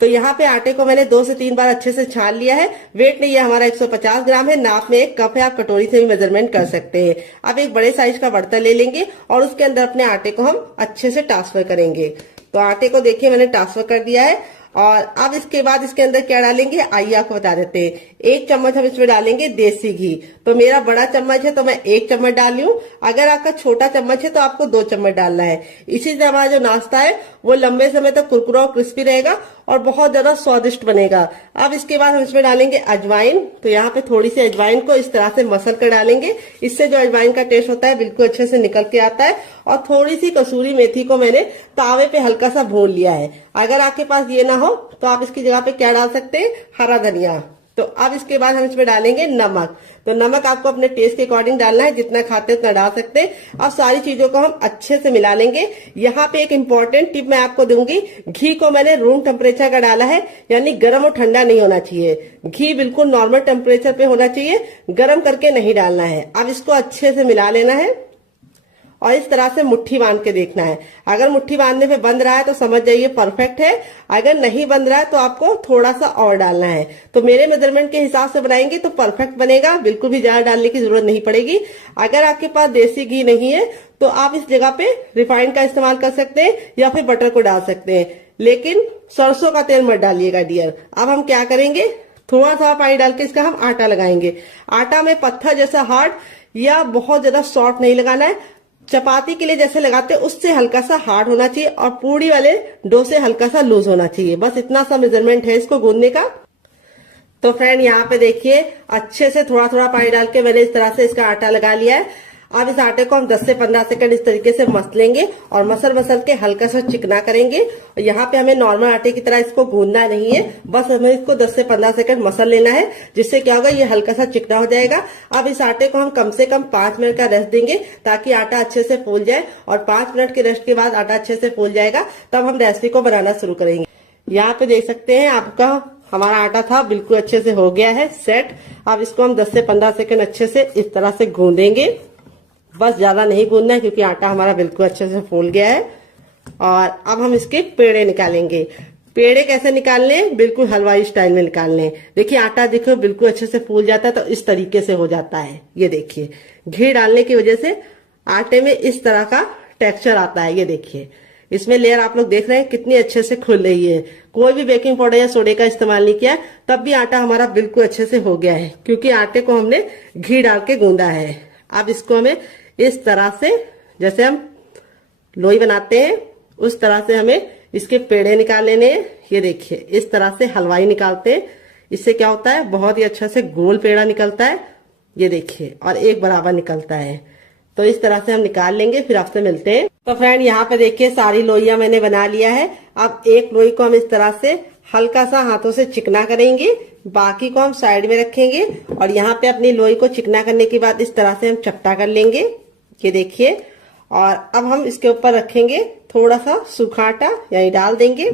तो यहाँ पे आटे को मैंने 2 से 3 बार अच्छे से छान लिया है। वेट नहीं है हमारा 150 ग्राम है, नाप में 1 कप है, आप कटोरी से भी मेजरमेंट कर सकते हैं। अब एक बड़े साइज का बर्तन ले लेंगे और उसके अंदर अपने आटे को हम अच्छे से ट्रांसफर करेंगे। तो आटे को देखिए मैंने ट्रांसफर कर दिया है। और अब इसके बाद इसके अंदर क्या डालेंगे आइए आपको बता देते हैं। 1 चम्मच हम इसमें डालेंगे देसी घी। तो मेरा बड़ा चम्मच है तो मैं 1 चम्मच डाल रही हूँ। अगर आपका छोटा चम्मच है तो आपको 2 चम्मच डालना है। इसी से हमारा जो नाश्ता है वो लंबे समय तक कुरकुरा और क्रिस्पी रहेगा और बहुत ज्यादा स्वादिष्ट बनेगा। अब इसके बाद हम इसमें डालेंगे अजवाइन। तो यहाँ पे थोड़ी सी अजवाइन को इस तरह से मसल कर डालेंगे, इससे जो अजवाइन का टेस्ट होता है बिल्कुल अच्छे से निकल के आता है। और थोड़ी सी कसूरी मेथी को मैंने तावे पे हल्का सा भून लिया है। अगर आपके पास ये ना हो तो आप इसकी जगह पे क्या डाल सकते हैं, हरा धनिया। तो अब इसके बाद हम इसमें डालेंगे नमक। तो नमक आपको अपने टेस्ट के अकॉर्डिंग डालना है, जितना खाते हैं उतना डाल सकते हैं। अब सारी चीजों को हम अच्छे से मिला लेंगे। यहाँ पे एक इम्पोर्टेंट टिप मैं आपको दूंगी, घी को मैंने रूम टेम्परेचर का डाला है, यानी गर्म और ठंडा नहीं होना चाहिए। घी बिल्कुल नॉर्मल टेम्परेचर पे होना चाहिए, गर्म करके नहीं डालना है। अब इसको अच्छे से मिला लेना है और इस तरह से मुट्ठी बांध के देखना है। अगर मुट्ठी बांधने पे बंध रहा है तो समझ जाइए परफेक्ट है, अगर नहीं बंध रहा है तो आपको थोड़ा सा और डालना है। तो मेरे मेजरमेंट के हिसाब से बनाएंगे तो परफेक्ट बनेगा, बिल्कुल भी ज्यादा डालने की जरूरत नहीं पड़ेगी। अगर आपके पास देसी घी नहीं है तो आप इस जगह पे रिफाइंड का इस्तेमाल कर सकते हैं या फिर बटर को डाल सकते हैं, लेकिन सरसों का तेल मत डालिएगा डियर। अब हम क्या करेंगे, थोड़ा सा पानी डाल के इसका हम आटा लगाएंगे। आटा में पत्थर जैसा हार्ड या बहुत ज्यादा सॉफ्ट नहीं लगाना है, चपाती के लिए जैसे लगाते हैं उससे हल्का सा हार्ड होना चाहिए और पूड़ी वाले डो से हल्का सा लूज होना चाहिए। बस इतना सा मेजरमेंट है इसको गूंदने का। तो फ्रेंड यहाँ पे देखिए अच्छे से थोड़ा थोड़ा पानी डाल के मैंने इस तरह से इसका आटा लगा लिया है। अब इस आटे को हम 10 से 15 सेकंड इस तरीके से मसलेंगे और मसल के हल्का सा चिकना करेंगे। और यहाँ पे हमें नॉर्मल आटे की तरह इसको गूंदना नहीं है, बस हमें इसको 10 से 15 सेकंड मसल लेना है, जिससे क्या होगा ये हल्का सा चिकना हो जाएगा। अब इस आटे को हम कम से कम 5 मिनट का रेस्ट देंगे ताकि आटा अच्छे से फूल जाए। और 5 मिनट के रेस्ट के बाद आटा अच्छे से फूल जाएगा तब हम रेसिपी को बनाना शुरू करेंगे। यहाँ पे देख सकते हैं आपका हमारा आटा था बिल्कुल अच्छे से हो गया है सेट। अब इसको हम 10 से 15 सेकंड अच्छे से इस तरह से गूंदेंगे, बस ज्यादा नहीं गूंदना है क्योंकि आटा हमारा बिल्कुल अच्छे से फूल गया है। और अब हम इसके पेड़े निकालेंगे। पेड़े कैसे निकालने हैं, बिल्कुल हलवाई स्टाइल में निकालने हैं। देखिए आटा देखो बिल्कुल अच्छे से फूल जाता है तो इस तरीके से हो जाता है। ये देखिए घी डालने की वजह से आटे में इस तरह का टेक्सचर आता है। ये देखिए इसमें लेयर आप लोग देख रहे हैं कितनी अच्छे से खुल रही है। कोई भी बेकिंग पाउडर या सोडे का इस्तेमाल नहीं किया, तब भी आटा हमारा बिल्कुल अच्छे से हो गया है, क्योंकि आटे को हमने घी डाल के गूंदा है। अब इसको हमें इस तरह से, जैसे हम लोई बनाते हैं उस तरह से हमें इसके पेड़े निकाल लेने हैं। ये देखिए इस तरह से हलवाई निकालते हैं, इससे क्या होता है बहुत ही अच्छा से गोल पेड़ा निकलता है। ये देखिए, और एक बराबर निकलता है। तो इस तरह से हम निकाल लेंगे, फिर आपसे मिलते हैं। तो फ्रेंड यहाँ पे देखिए सारी लोइयां मैंने बना लिया है। अब एक लोई को हम इस तरह से हल्का सा हाथों से चिकना करेंगे, बाकी को हम साइड में रखेंगे। और यहाँ पे अपनी लोई को चिकना करने के बाद इस तरह से हम चपटा कर लेंगे। ये देखिए, और अब हम इसके ऊपर रखेंगे थोड़ा सा सूखा आटा, यही डाल देंगे।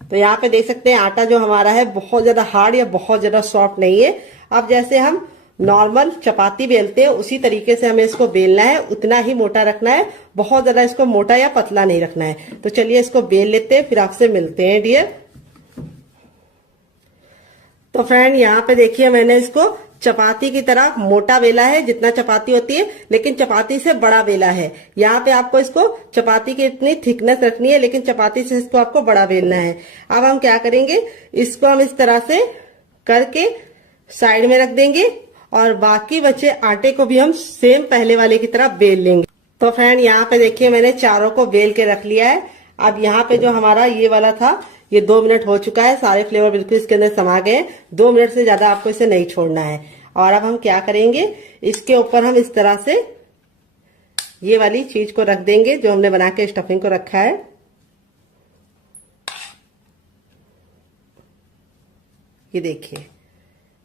तो यहाँ पे देख सकते हैं आटा जो हमारा है बहुत ज्यादा हार्ड या बहुत ज्यादा सॉफ्ट नहीं है। अब जैसे हम नॉर्मल चपाती बेलते हैं उसी तरीके से हमें इसको बेलना है, उतना ही मोटा रखना है, बहुत ज्यादा इसको मोटा या पतला नहीं रखना है। तो चलिए इसको बेल लेते हैं, फिर आपसे मिलते हैं डियर। तो फ्रेंड यहाँ पे देखिए मैंने इसको चपाती की तरह मोटा बेला है, जितना चपाती होती है, लेकिन चपाती से बड़ा बेला है। यहाँ पे आपको इसको चपाती की इतनी थिकनेस रखनी है, लेकिन चपाती से इसको आपको बड़ा बेलना है। अब हम क्या करेंगे, इसको हम इस तरह से करके साइड में रख देंगे और बाकी बचे आटे को भी हम सेम पहले वाले की तरह बेल लेंगे। तो फ्रेंड यहाँ पे देखिए मैंने चारों को बेल के रख लिया है। अब यहाँ पे जो हमारा ये वाला था, ये 2 मिनट हो चुका है, सारे फ्लेवर बिल्कुल इसके अंदर समा गए हैं। 2 मिनट से ज्यादा आपको इसे नहीं छोड़ना है। और अब हम क्या करेंगे, इसके ऊपर हम इस तरह से ये वाली चीज को रख देंगे जो हमने बना के स्टफिंग को रखा है। ये देखिए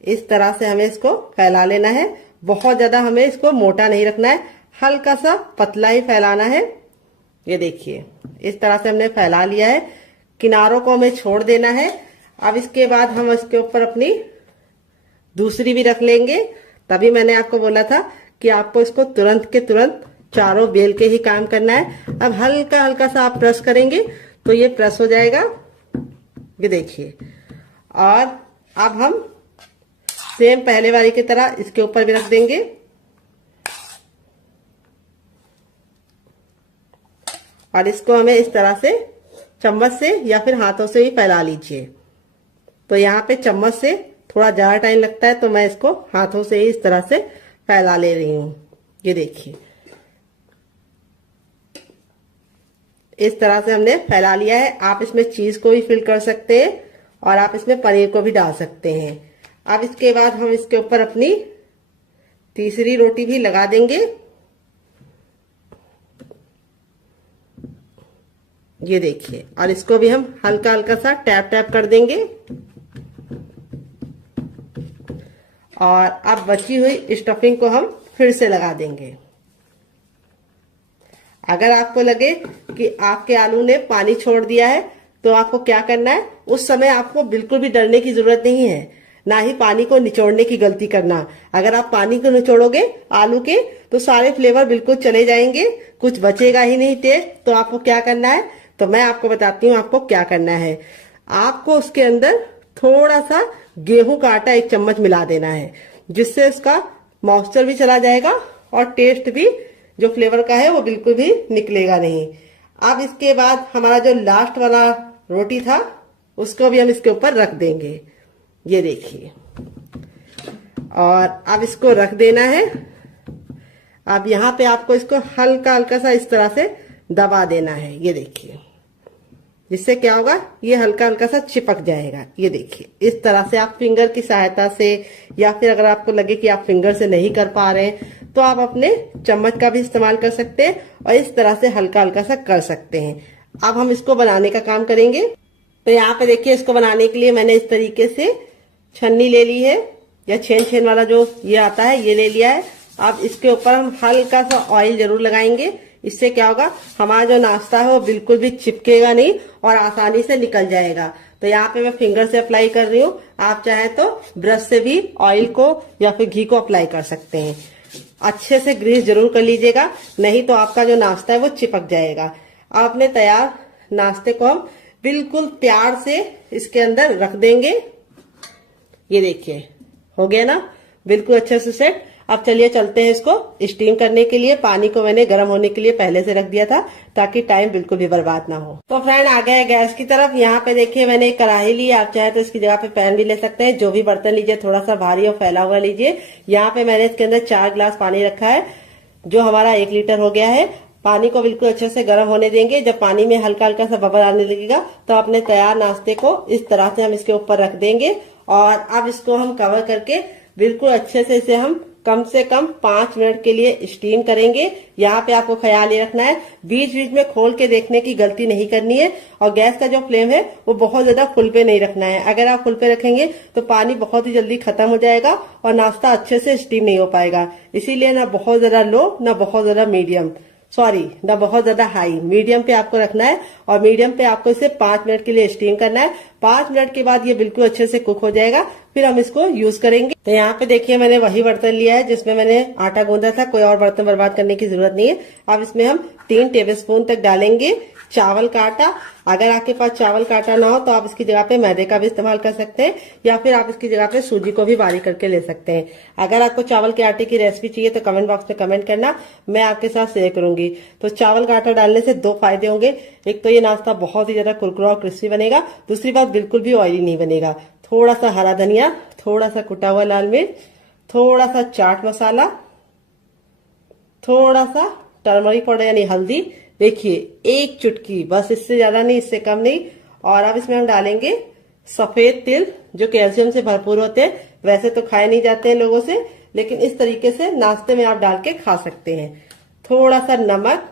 इस तरह से हमें इसको फैला लेना है। बहुत ज्यादा हमें इसको मोटा नहीं रखना है, हल्का सा पतला ही फैलाना है। ये देखिए इस तरह से हमने फैला लिया है, किनारों को हमें छोड़ देना है। अब इसके बाद हम इसके ऊपर अपनी दूसरी भी रख लेंगे। तभी मैंने आपको बोला था कि आपको इसको तुरंत के तुरंत चारों बेल के ही काम करना है। अब हल्का हल्का सा आप प्रेस करेंगे तो ये प्रेस हो जाएगा। ये देखिए, और अब हम सेम पहले वाली की तरह इसके ऊपर भी रख देंगे। और इसको हमें इस तरह से चम्मच से या फिर हाथों से ही फैला लीजिए। तो यहाँ पे चम्मच से थोड़ा ज्यादा टाइम लगता है, तो मैं इसको हाथों से ही इस तरह से फैला ले रही हूँ। ये देखिए इस तरह से हमने फैला लिया है। आप इसमें चीज को भी फिल कर सकते हैं और आप इसमें पनीर को भी डाल सकते हैं। अब इसके बाद हम इसके ऊपर अपनी तीसरी रोटी भी लगा देंगे। ये देखिए, और इसको भी हम हल्का हल्का सा टैप टैप कर देंगे। और अब बची हुई स्टफिंग को हम फिर से लगा देंगे। अगर आपको लगे कि आपके आलू ने पानी छोड़ दिया है तो आपको क्या करना है, उस समय आपको बिल्कुल भी डरने की जरूरत नहीं है, ना ही पानी को निचोड़ने की गलती करना। अगर आप पानी को निचोड़ोगे आलू के तो सारे फ्लेवर बिल्कुल चले जाएंगे, कुछ बचेगा ही नहीं टेस्ट। तो आपको क्या करना है, तो मैं आपको बताती हूँ आपको क्या करना है। आपको उसके अंदर थोड़ा सा गेहूं का आटा 1 चम्मच मिला देना है, जिससे उसका मॉइस्चर भी चला जाएगा और टेस्ट भी जो फ्लेवर का है वो बिल्कुल भी निकलेगा नहीं। अब इसके बाद हमारा जो लास्ट वाला रोटी था उसको भी हम इसके ऊपर रख देंगे। ये देखिए, और अब इसको रख देना है। अब यहाँ पे आपको इसको हल्का हल्का सा इस तरह से दबा देना है। ये देखिए, जिससे क्या होगा, ये हल्का हल्का सा चिपक जाएगा। ये देखिए, इस तरह से आप फिंगर की सहायता से, या फिर अगर आपको लगे कि आप फिंगर से नहीं कर पा रहे हैं तो आप अपने चम्मच का भी इस्तेमाल कर सकते हैं और इस तरह से हल्का हल्का सा कर सकते हैं। अब हम इसको बनाने का काम करेंगे। तो यहाँ पे देखिए, इसको बनाने के लिए मैंने इस तरीके से छन्नी ले ली है, या छेन वाला जो ये आता है ये ले लिया है। अब इसके ऊपर हम हल्का सा ऑयल जरूर लगाएंगे। इससे क्या होगा, हमारा जो नाश्ता है वो बिल्कुल भी चिपकेगा नहीं और आसानी से निकल जाएगा। तो यहाँ पे मैं फिंगर से अप्लाई कर रही हूँ, आप चाहे तो ब्रश से भी ऑयल को या फिर घी को अप्लाई कर सकते हैं। अच्छे से ग्रीस जरूर कर लीजिएगा, नहीं तो आपका जो नाश्ता है वो चिपक जाएगा। अब अपने तैयार नाश्ते को हम बिल्कुल प्यार से इसके अंदर रख देंगे। ये देखिए, हो गया ना बिल्कुल अच्छे से सेट। अब चलिए चलते हैं इसको स्टीम करने के लिए। पानी को मैंने गर्म होने के लिए पहले से रख दिया था ताकि टाइम बिल्कुल भी बर्बाद ना हो। तो फ्रेंड आ गए गैस की तरफ। यहाँ पे देखिए मैंने एक कढ़ाई ली, आप चाहे तो इसकी जगह पे पैन भी ले सकते हैं। जो भी बर्तन लीजिए थोड़ा सा भारी और फैला हुआ लीजिए। यहाँ पे मैंने इसके अंदर 4 गिलास पानी रखा है जो हमारा 1 लीटर हो गया है। पानी को बिल्कुल अच्छे से गर्म होने देंगे। जब पानी में हल्का हल्का सा बबल आने लगेगा तो अपने तैयार नाश्ते को इस तरह से हम इसके ऊपर रख देंगे और अब इसको हम कवर करके बिल्कुल अच्छे से इसे हम कम से कम 5 मिनट के लिए स्टीम करेंगे। यहाँ पे आपको ख्याल ये रखना है बीच बीच में खोल के देखने की गलती नहीं करनी है और गैस का जो फ्लेम है वो बहुत ज्यादा फुल पे नहीं रखना है। अगर आप फुल पे रखेंगे तो पानी बहुत ही जल्दी खत्म हो जाएगा और नाश्ता अच्छे से स्टीम नहीं हो पाएगा। इसीलिए ना बहुत ज्यादा लो ना बहुत ज्यादा मीडियम, सॉरी ना बहुत ज्यादा हाई, मीडियम पे आपको रखना है और मीडियम पे आपको इसे 5 मिनट के लिए स्टीम करना है। 5 मिनट के बाद ये बिल्कुल अच्छे से कुक हो जाएगा, फिर हम इसको यूज करेंगे। तो यहाँ पे देखिए मैंने वही बर्तन लिया है जिसमें मैंने आटा गूंदा था, कोई और बर्तन बर्बाद करने की जरूरत नहीं है। अब इसमें हम 3 टेबलस्पून तक डालेंगे चावल का आटा। अगर आपके पास चावल का आटा ना हो तो आप इसकी जगह पे मैदे का भी इस्तेमाल कर सकते हैं या फिर आप इसकी जगह पे सूजी को भी बारीक करके ले सकते हैं। अगर आपको चावल के आटे की रेसिपी चाहिए तो कमेंट बॉक्स में कमेंट करना, मैं आपके साथ शेयर करूंगी। तो चावल का आटा डालने से 2 फायदे होंगे। एक तो ये नाश्ता बहुत ही ज्यादा कुरकुरा और क्रिस्पी बनेगा, दूसरी बात बिल्कुल भी ऑयली नहीं बनेगा। थोड़ा सा हरा धनिया, थोड़ा सा कुटा हुआ लाल मिर्च, थोड़ा सा चाट मसाला, थोड़ा सा टर्मरिक पाउडर यानी हल्दी, देखिए 1 चुटकी, बस इससे ज्यादा नहीं, इससे कम नहीं। और अब इसमें हम डालेंगे सफेद तिल जो कैल्शियम से भरपूर होते हैं। वैसे तो खाए नहीं जाते हैं लोगों से, लेकिन इस तरीके से नाश्ते में आप डाल के खा सकते हैं। थोड़ा सा नमक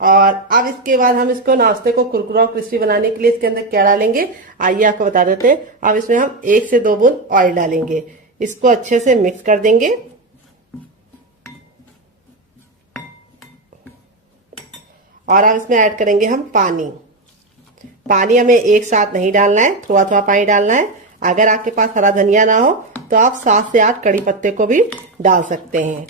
और अब इसके बाद हम इसको नाश्ते को कुरकुरा और क्रिस्पी बनाने के लिए इसके अंदर क्या डालेंगे आइए आपको बता देते हैं। अब इसमें हम 1 से 2 बूंद ऑयल डालेंगे, इसको अच्छे से मिक्स कर देंगे और अब इसमें ऐड करेंगे हम पानी। पानी हमें एक साथ नहीं डालना है, थोड़ा थोड़ा पानी डालना है। अगर आपके पास हरा धनिया ना हो तो आप 7 से 8 कड़ी पत्ते को भी डाल सकते हैं।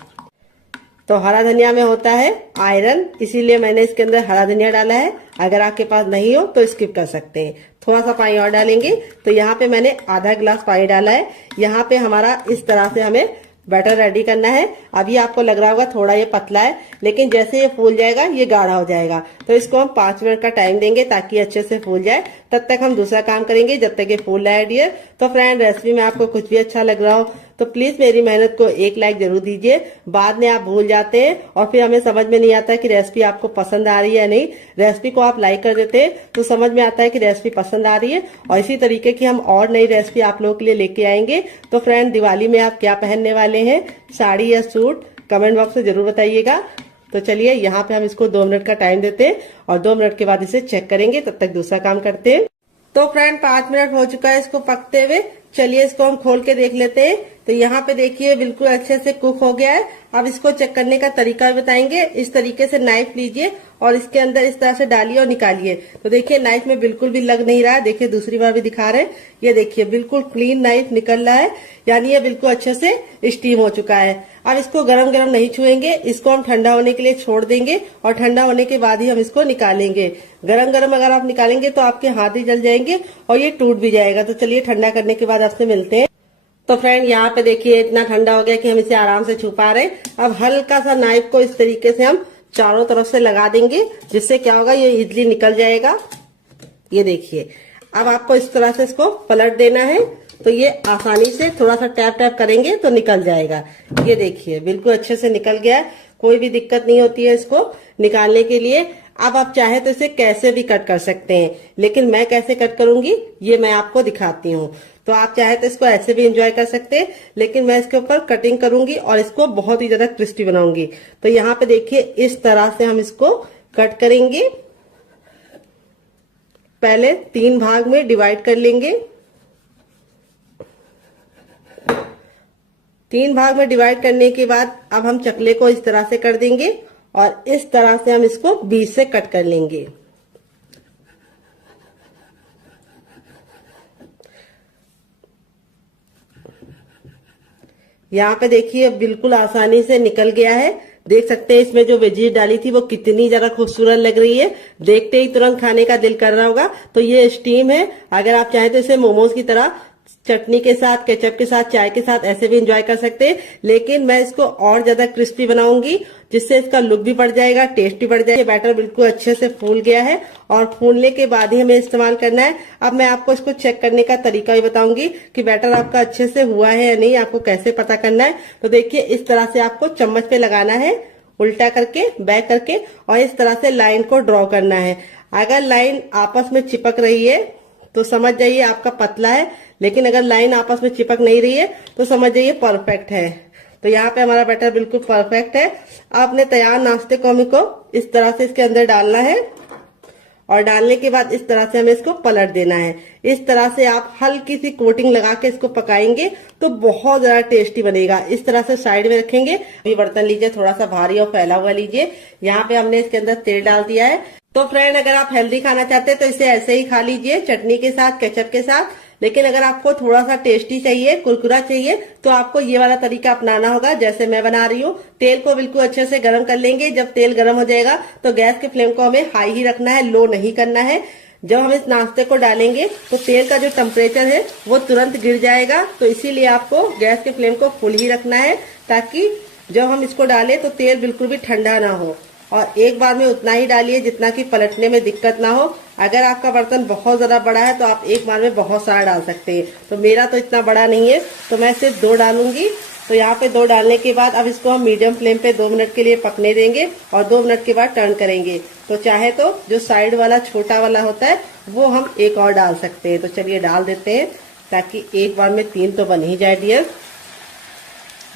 तो हरा धनिया में होता है आयरन, इसीलिए मैंने इसके अंदर हरा धनिया डाला है। अगर आपके पास नहीं हो तो स्किप कर सकते हैं। थोड़ा सा पानी और डालेंगे। तो यहाँ पे मैंने आधा गिलास पानी डाला है। यहाँ पे हमारा इस तरह से हमें बैटर रेडी करना है। अभी आपको लग रहा होगा थोड़ा ये पतला है, लेकिन जैसे ये फूल जाएगा ये गाढ़ा हो जाएगा। तो इसको हम 5 मिनट का टाइम देंगे ताकि अच्छे से फूल जाए। तब तक हम दूसरा काम करेंगे जब तक ये फूल रहा है डियर। तो फ्रेंड रेसिपी में आपको कुछ भी अच्छा लग रहा हो तो प्लीज मेरी मेहनत को 1 लाइक जरूर दीजिए। बाद में आप भूल जाते हैं और फिर हमें समझ में नहीं आता कि रेसिपी आपको पसंद आ रही है या नहीं। रेसिपी को आप लाइक कर देते हैं तो समझ में आता है कि रेसिपी पसंद आ रही है और इसी तरीके की हम और नई रेसिपी आप लोगों के लिए लेके आएंगे। तो फ्रेंड दिवाली में आप क्या पहनने वाले हैं, साड़ी या सूट, कमेंट बॉक्स में जरूर बताइएगा। तो चलिए यहाँ पे हम इसको 2 मिनट का टाइम देते हैं और 2 मिनट के बाद इसे चेक करेंगे। तब तक दूसरा काम करते हैं। तो फ्रेंड 5 मिनट हो चुका है इसको पकते हुए। चलिए इसको हम खोल के देख लेते हैं। तो यहाँ पे देखिए बिल्कुल अच्छे से कुक हो गया है। अब इसको चेक करने का तरीका भी बताएंगे। इस तरीके से नाइफ लीजिए और इसके अंदर इस तरह से डालिए और निकालिए। तो देखिए नाइफ में बिल्कुल भी लग नहीं रहा है। देखिए दूसरी बार भी दिखा रहे हैं, ये देखिए बिल्कुल क्लीन नाइफ निकल रहा है, यानी ये बिल्कुल अच्छे से स्टीम हो चुका है। अब इसको गरम गरम नहीं छुएंगे, इसको हम ठंडा होने के लिए छोड़ देंगे और ठंडा होने के बाद ही हम इसको निकालेंगे। गरम गरम अगर आप निकालेंगे तो आपके हाथ ही जल जाएंगे और ये टूट भी जाएगा। तो चलिए ठंडा करने के बाद आपसे मिलते हैं। तो फ्रेंड यहाँ पे देखिए इतना ठंडा हो गया कि हम इसे आराम से छू पा रहे हैं। अब हल्का सा नाइफ को इस तरीके से हम चारों तरफ से लगा देंगे, जिससे क्या होगा ये इजली निकल जाएगा। ये देखिए अब आपको इस तरह से इसको पलट देना है तो ये आसानी से थोड़ा सा टैप टैप करेंगे तो निकल जाएगा। ये देखिए बिल्कुल अच्छे से निकल गया, कोई भी दिक्कत नहीं होती है इसको निकालने के लिए। अब आप चाहे तो इसे कैसे भी कट कर सकते हैं, लेकिन मैं कैसे कट करूंगी ये मैं आपको दिखाती हूँ। तो आप चाहे तो इसको ऐसे भी एंजॉय कर सकते हैं, लेकिन मैं इसके ऊपर कटिंग करूंगी और इसको बहुत ही ज्यादा क्रिस्पी बनाऊंगी। तो यहाँ पे देखिए इस तरह से हम इसको कट करेंगे। पहले 3 भाग में डिवाइड कर लेंगे। 3 भाग में डिवाइड करने के बाद अब हम चकले को इस तरह से कर देंगे और इस तरह से हम इसको बीच से कट कर लेंगे। यहाँ पे देखिए बिल्कुल आसानी से निकल गया है। देख सकते हैं इसमें जो वेजीज डाली थी वो कितनी ज्यादा खूबसूरत लग रही है। देखते ही तुरंत खाने का दिल कर रहा होगा। तो ये स्टीम है। अगर आप चाहें तो इसे मोमोज की तरह चटनी के साथ, केचप के साथ, चाय के साथ ऐसे भी एंजॉय कर सकते हैं। लेकिन मैं इसको और ज्यादा क्रिस्पी बनाऊंगी, जिससे इसका लुक भी बढ़ जाएगा, टेस्ट भी बढ़ जाएगा। बैटर बिल्कुल अच्छे से फूल गया है और फूलने के बाद ही हमें इस्तेमाल करना है। अब मैं आपको इसको चेक करने का तरीका भी बताऊंगी कि बैटर आपका अच्छे से हुआ है या नहीं, आपको कैसे पता करना है। तो देखिए, इस तरह से आपको चम्मच पे लगाना है, उल्टा करके, बैक करके, और इस तरह से लाइन को ड्रॉ करना है। अगर लाइन आपस में चिपक रही है तो समझ जाइए आपका पतला है, लेकिन अगर लाइन आपस में चिपक नहीं रही है तो समझ जाइए परफेक्ट है। तो यहाँ पे हमारा बैटर बिल्कुल परफेक्ट है। आपने तैयार नाश्ते को हमें को इस तरह से इसके अंदर डालना है और डालने के बाद इस तरह से हमें इसको पलट देना है। इस तरह से आप हल्की सी कोटिंग लगा के इसको पकाएंगे तो बहुत ज्यादा टेस्टी बनेगा। इस तरह से साइड में रखेंगे। अभी बर्तन लीजिए, थोड़ा सा भारी और फैला हुआ लीजिए। यहाँ पे हमने इसके अंदर तेल डाल दिया है। तो फ्रेंड, अगर आप हेल्दी खाना चाहते हैं तो इसे ऐसे ही खा लीजिए, चटनी के साथ, केचप के साथ। लेकिन अगर आपको थोड़ा सा टेस्टी चाहिए, कुरकुरा चाहिए, तो आपको ये वाला तरीका अपनाना होगा जैसे मैं बना रही हूँ। तेल को बिल्कुल अच्छे से गर्म कर लेंगे। जब तेल गर्म हो जाएगा तो गैस के फ्लेम को हमें हाई ही रखना है, लो नहीं करना है। जब हम इस नाश्ते को डालेंगे तो तेल का जो टेम्परेचर है वो तुरंत गिर जाएगा। तो इसीलिए आपको गैस के फ्लेम को फुल ही रखना है, ताकि जब हम इसको डालें तो तेल बिल्कुल भी ठंडा ना हो। और एक बार में उतना ही डालिए जितना कि पलटने में दिक्कत ना हो। अगर आपका बर्तन बहुत ज्यादा बड़ा है तो आप एक बार में बहुत सारा डाल सकते हैं। तो मेरा तो इतना बड़ा नहीं है, तो मैं सिर्फ 2 डालूंगी। तो यहाँ पे 2 डालने के बाद अब इसको हम मीडियम फ्लेम पे 2 मिनट के लिए पकने देंगे और 2 मिनट के बाद टर्न करेंगे। तो चाहे तो जो साइड वाला छोटा वाला होता है वो हम एक और डाल सकते हैं। तो चलिए डाल देते हैं, ताकि एक बार में 3 तो बन ही जाए डियर।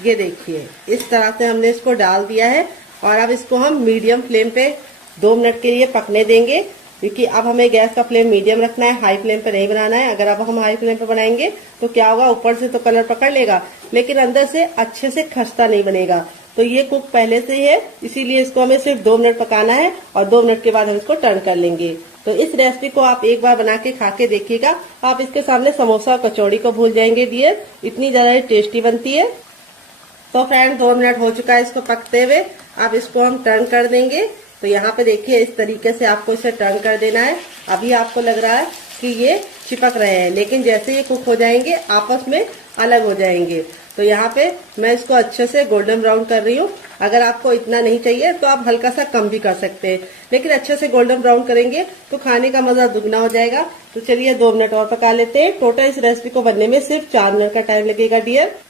ये देखिए, इस तरह से हमने इसको डाल दिया है और अब इसको हम मीडियम फ्लेम पे 2 मिनट के लिए पकने देंगे, क्योंकि अब हमें गैस का फ्लेम मीडियम रखना है, हाई फ्लेम पे नहीं बनाना है। अगर अब हम हाई फ्लेम पे बनाएंगे तो क्या होगा, ऊपर से तो कलर पकड़ लेगा लेकिन अंदर से अच्छे से खस्ता नहीं बनेगा। तो ये कुक पहले से ही है, इसीलिए इसको हमें सिर्फ 2 मिनट पकाना है और 2 मिनट के बाद हम इसको टर्न कर लेंगे। तो इस रेसिपी को आप एक बार बना के खा के देखिएगा, आप इसके सामने समोसा और कचौड़ी को भूल जाएंगे डियर, इतनी ज्यादा टेस्टी बनती है। तो फ्रेंड, 2 मिनट हो चुका है इसको पकते हुए। अब इसको हम टर्न कर देंगे। तो यहाँ पे देखिए, इस तरीके से आपको इसे टर्न कर देना है। अभी आपको लग रहा है कि ये चिपक रहे हैं, लेकिन जैसे ये कुक हो जाएंगे आपस में अलग हो जाएंगे। तो यहाँ पे मैं इसको अच्छे से गोल्डन ब्राउन कर रही हूँ। अगर आपको इतना नहीं चाहिए तो आप हल्का सा कम भी कर सकते हैं, लेकिन अच्छे से गोल्डन ब्राउन करेंगे तो खाने का मजा दुगना हो जाएगा। तो चलिए 2 मिनट और पका लेते हैं। टोटल इस रेसिपी को बनने में सिर्फ 4 मिनट का टाइम लगेगा डियर।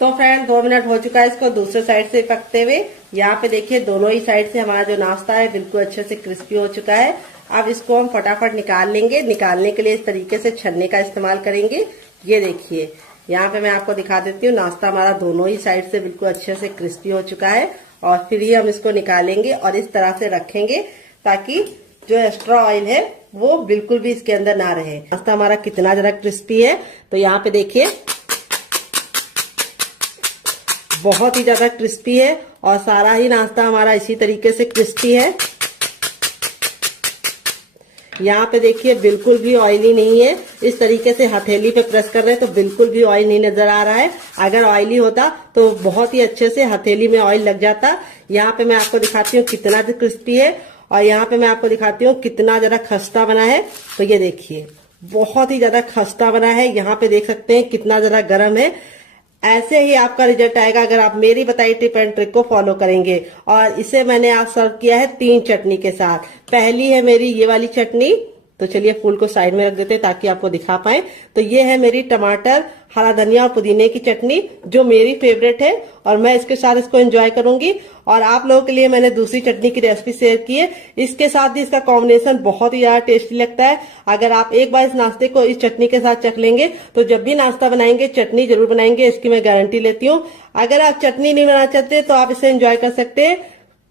तो फ्रेंड, 2 मिनट हो चुका है इसको दूसरे साइड से पकते हुए। यहाँ पे देखिए, दोनों ही साइड से हमारा जो नाश्ता है बिल्कुल अच्छे से क्रिस्पी हो चुका है। अब इसको हम फटाफट निकाल लेंगे। निकालने के लिए इस तरीके से छन्ने का इस्तेमाल करेंगे। ये देखिए, यहाँ पे मैं आपको दिखा देती हूँ, नाश्ता हमारा दोनों ही साइड से बिल्कुल अच्छे से क्रिस्पी हो चुका है। और फिर ही हम इसको निकालेंगे और इस तरह से रखेंगे, ताकि जो एक्स्ट्रा ऑयल है वो बिल्कुल भी इसके अंदर ना रहे। नाश्ता हमारा कितना ज्यादा क्रिस्पी है, तो यहाँ पे देखिए बहुत ही ज्यादा क्रिस्पी है और सारा ही नाश्ता हमारा इसी तरीके से क्रिस्पी है। यहाँ पे देखिए, बिल्कुल भी ऑयली नहीं है। इस तरीके से हथेली पे प्रेस कर रहे हैं तो बिल्कुल भी ऑयल नहीं नजर आ रहा है। अगर ऑयली होता तो बहुत ही अच्छे से हथेली में ऑयल लग जाता। यहाँ पे मैं आपको दिखाती हूँ कितना क्रिस्पी है और यहाँ पे मैं आपको दिखाती हूँ कितना ज्यादा खस्ता बना है। तो ये देखिए, बहुत ही ज्यादा खस्ता बना है। यहाँ पे देख सकते हैं कितना ज्यादा गर्म है। ऐसे ही आपका रिजल्ट आएगा अगर आप मेरी बताई टिप एंड ट्रिक को फॉलो करेंगे। और इसे मैंने आज सर्व किया है 3 चटनी के साथ। पहली है मेरी ये वाली चटनी। तो चलिए फूल को साइड में रख देते हैं ताकि आपको दिखा पाए। तो ये है मेरी टमाटर, हरा धनिया और पुदीने की चटनी, जो मेरी फेवरेट है और मैं इसके साथ इसको एंजॉय करूंगी। और आप लोगों के लिए मैंने दूसरी चटनी की रेसिपी शेयर की है। इसके साथ भी इसका कॉम्बिनेशन बहुत ही ज्यादा टेस्टी लगता है। अगर आप एक बार इस नाश्ते को इस चटनी के साथ चख लेंगे तो जब भी नाश्ता बनाएंगे चटनी जरूर बनाएंगे, इसकी मैं गारंटी लेती हूँ। अगर आप चटनी नहीं बनाना चाहते तो आप इसे एंजॉय कर सकते हैं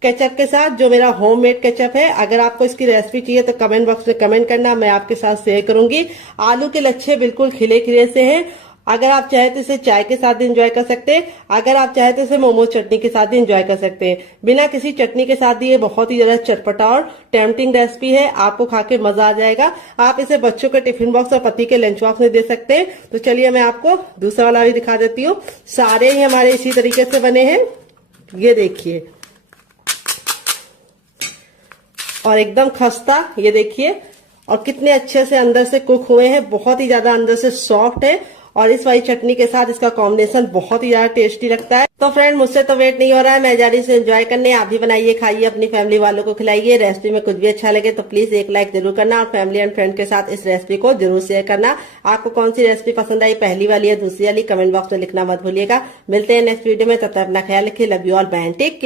केचप के साथ, जो मेरा होममेड केचप है। अगर आपको इसकी रेसिपी चाहिए तो कमेंट बॉक्स में कमेंट करना, मैं आपके साथ शेयर करूंगी। आलू के लच्छे बिल्कुल खिले खिले से हैं। अगर आप चाहे तो इसे चाय के साथ एंजॉय कर सकते हैं। अगर आप चाहे तो इसे मोमो चटनी के साथ एंजॉय कर सकते हैं। बिना किसी चटनी के साथ ये बहुत ही ज्यादा चटपटा और टेम्पटिंग रेसिपी है। आपको खा के मजा आ जाएगा। आप इसे बच्चों के टिफिन बॉक्स और पति के लंच बॉक्स में दे सकते हैं। तो चलिए मैं आपको दूसरा वाला भी दिखा देती हूँ। सारे ही हमारे इसी तरीके से बने हैं। ये देखिए, और एकदम खस्ता, ये देखिए, और कितने अच्छे से अंदर से कुक हुए हैं। बहुत ही ज्यादा अंदर से सॉफ्ट है और इस वाली चटनी के साथ इसका कॉम्बिनेशन बहुत ही ज्यादा टेस्टी लगता है। तो फ्रेंड मुझसे तो वेट नहीं हो रहा है, मैं जा रही हूँ एंजॉय करने। आप भी बनाइए, खाइए, अपनी फैमिली वालों को खिलाइए। रेसिपी में कुछ भी अच्छा लगे तो प्लीज एक लाइक जरूर करना और फैमिली एंड फ्रेंड के साथ इस रेसिपी को जरूर शेयर करना। आपको कौन सी रेसिपी पसंद आई, पहली वाली या दूसरी वाली, कमेंट बॉक्स में लिखना मत भूलिएगा। मिलते हैं नेक्स्ट वीडियो में, तब तक अपना ख्याल रखिए। Love you all, bye, take care.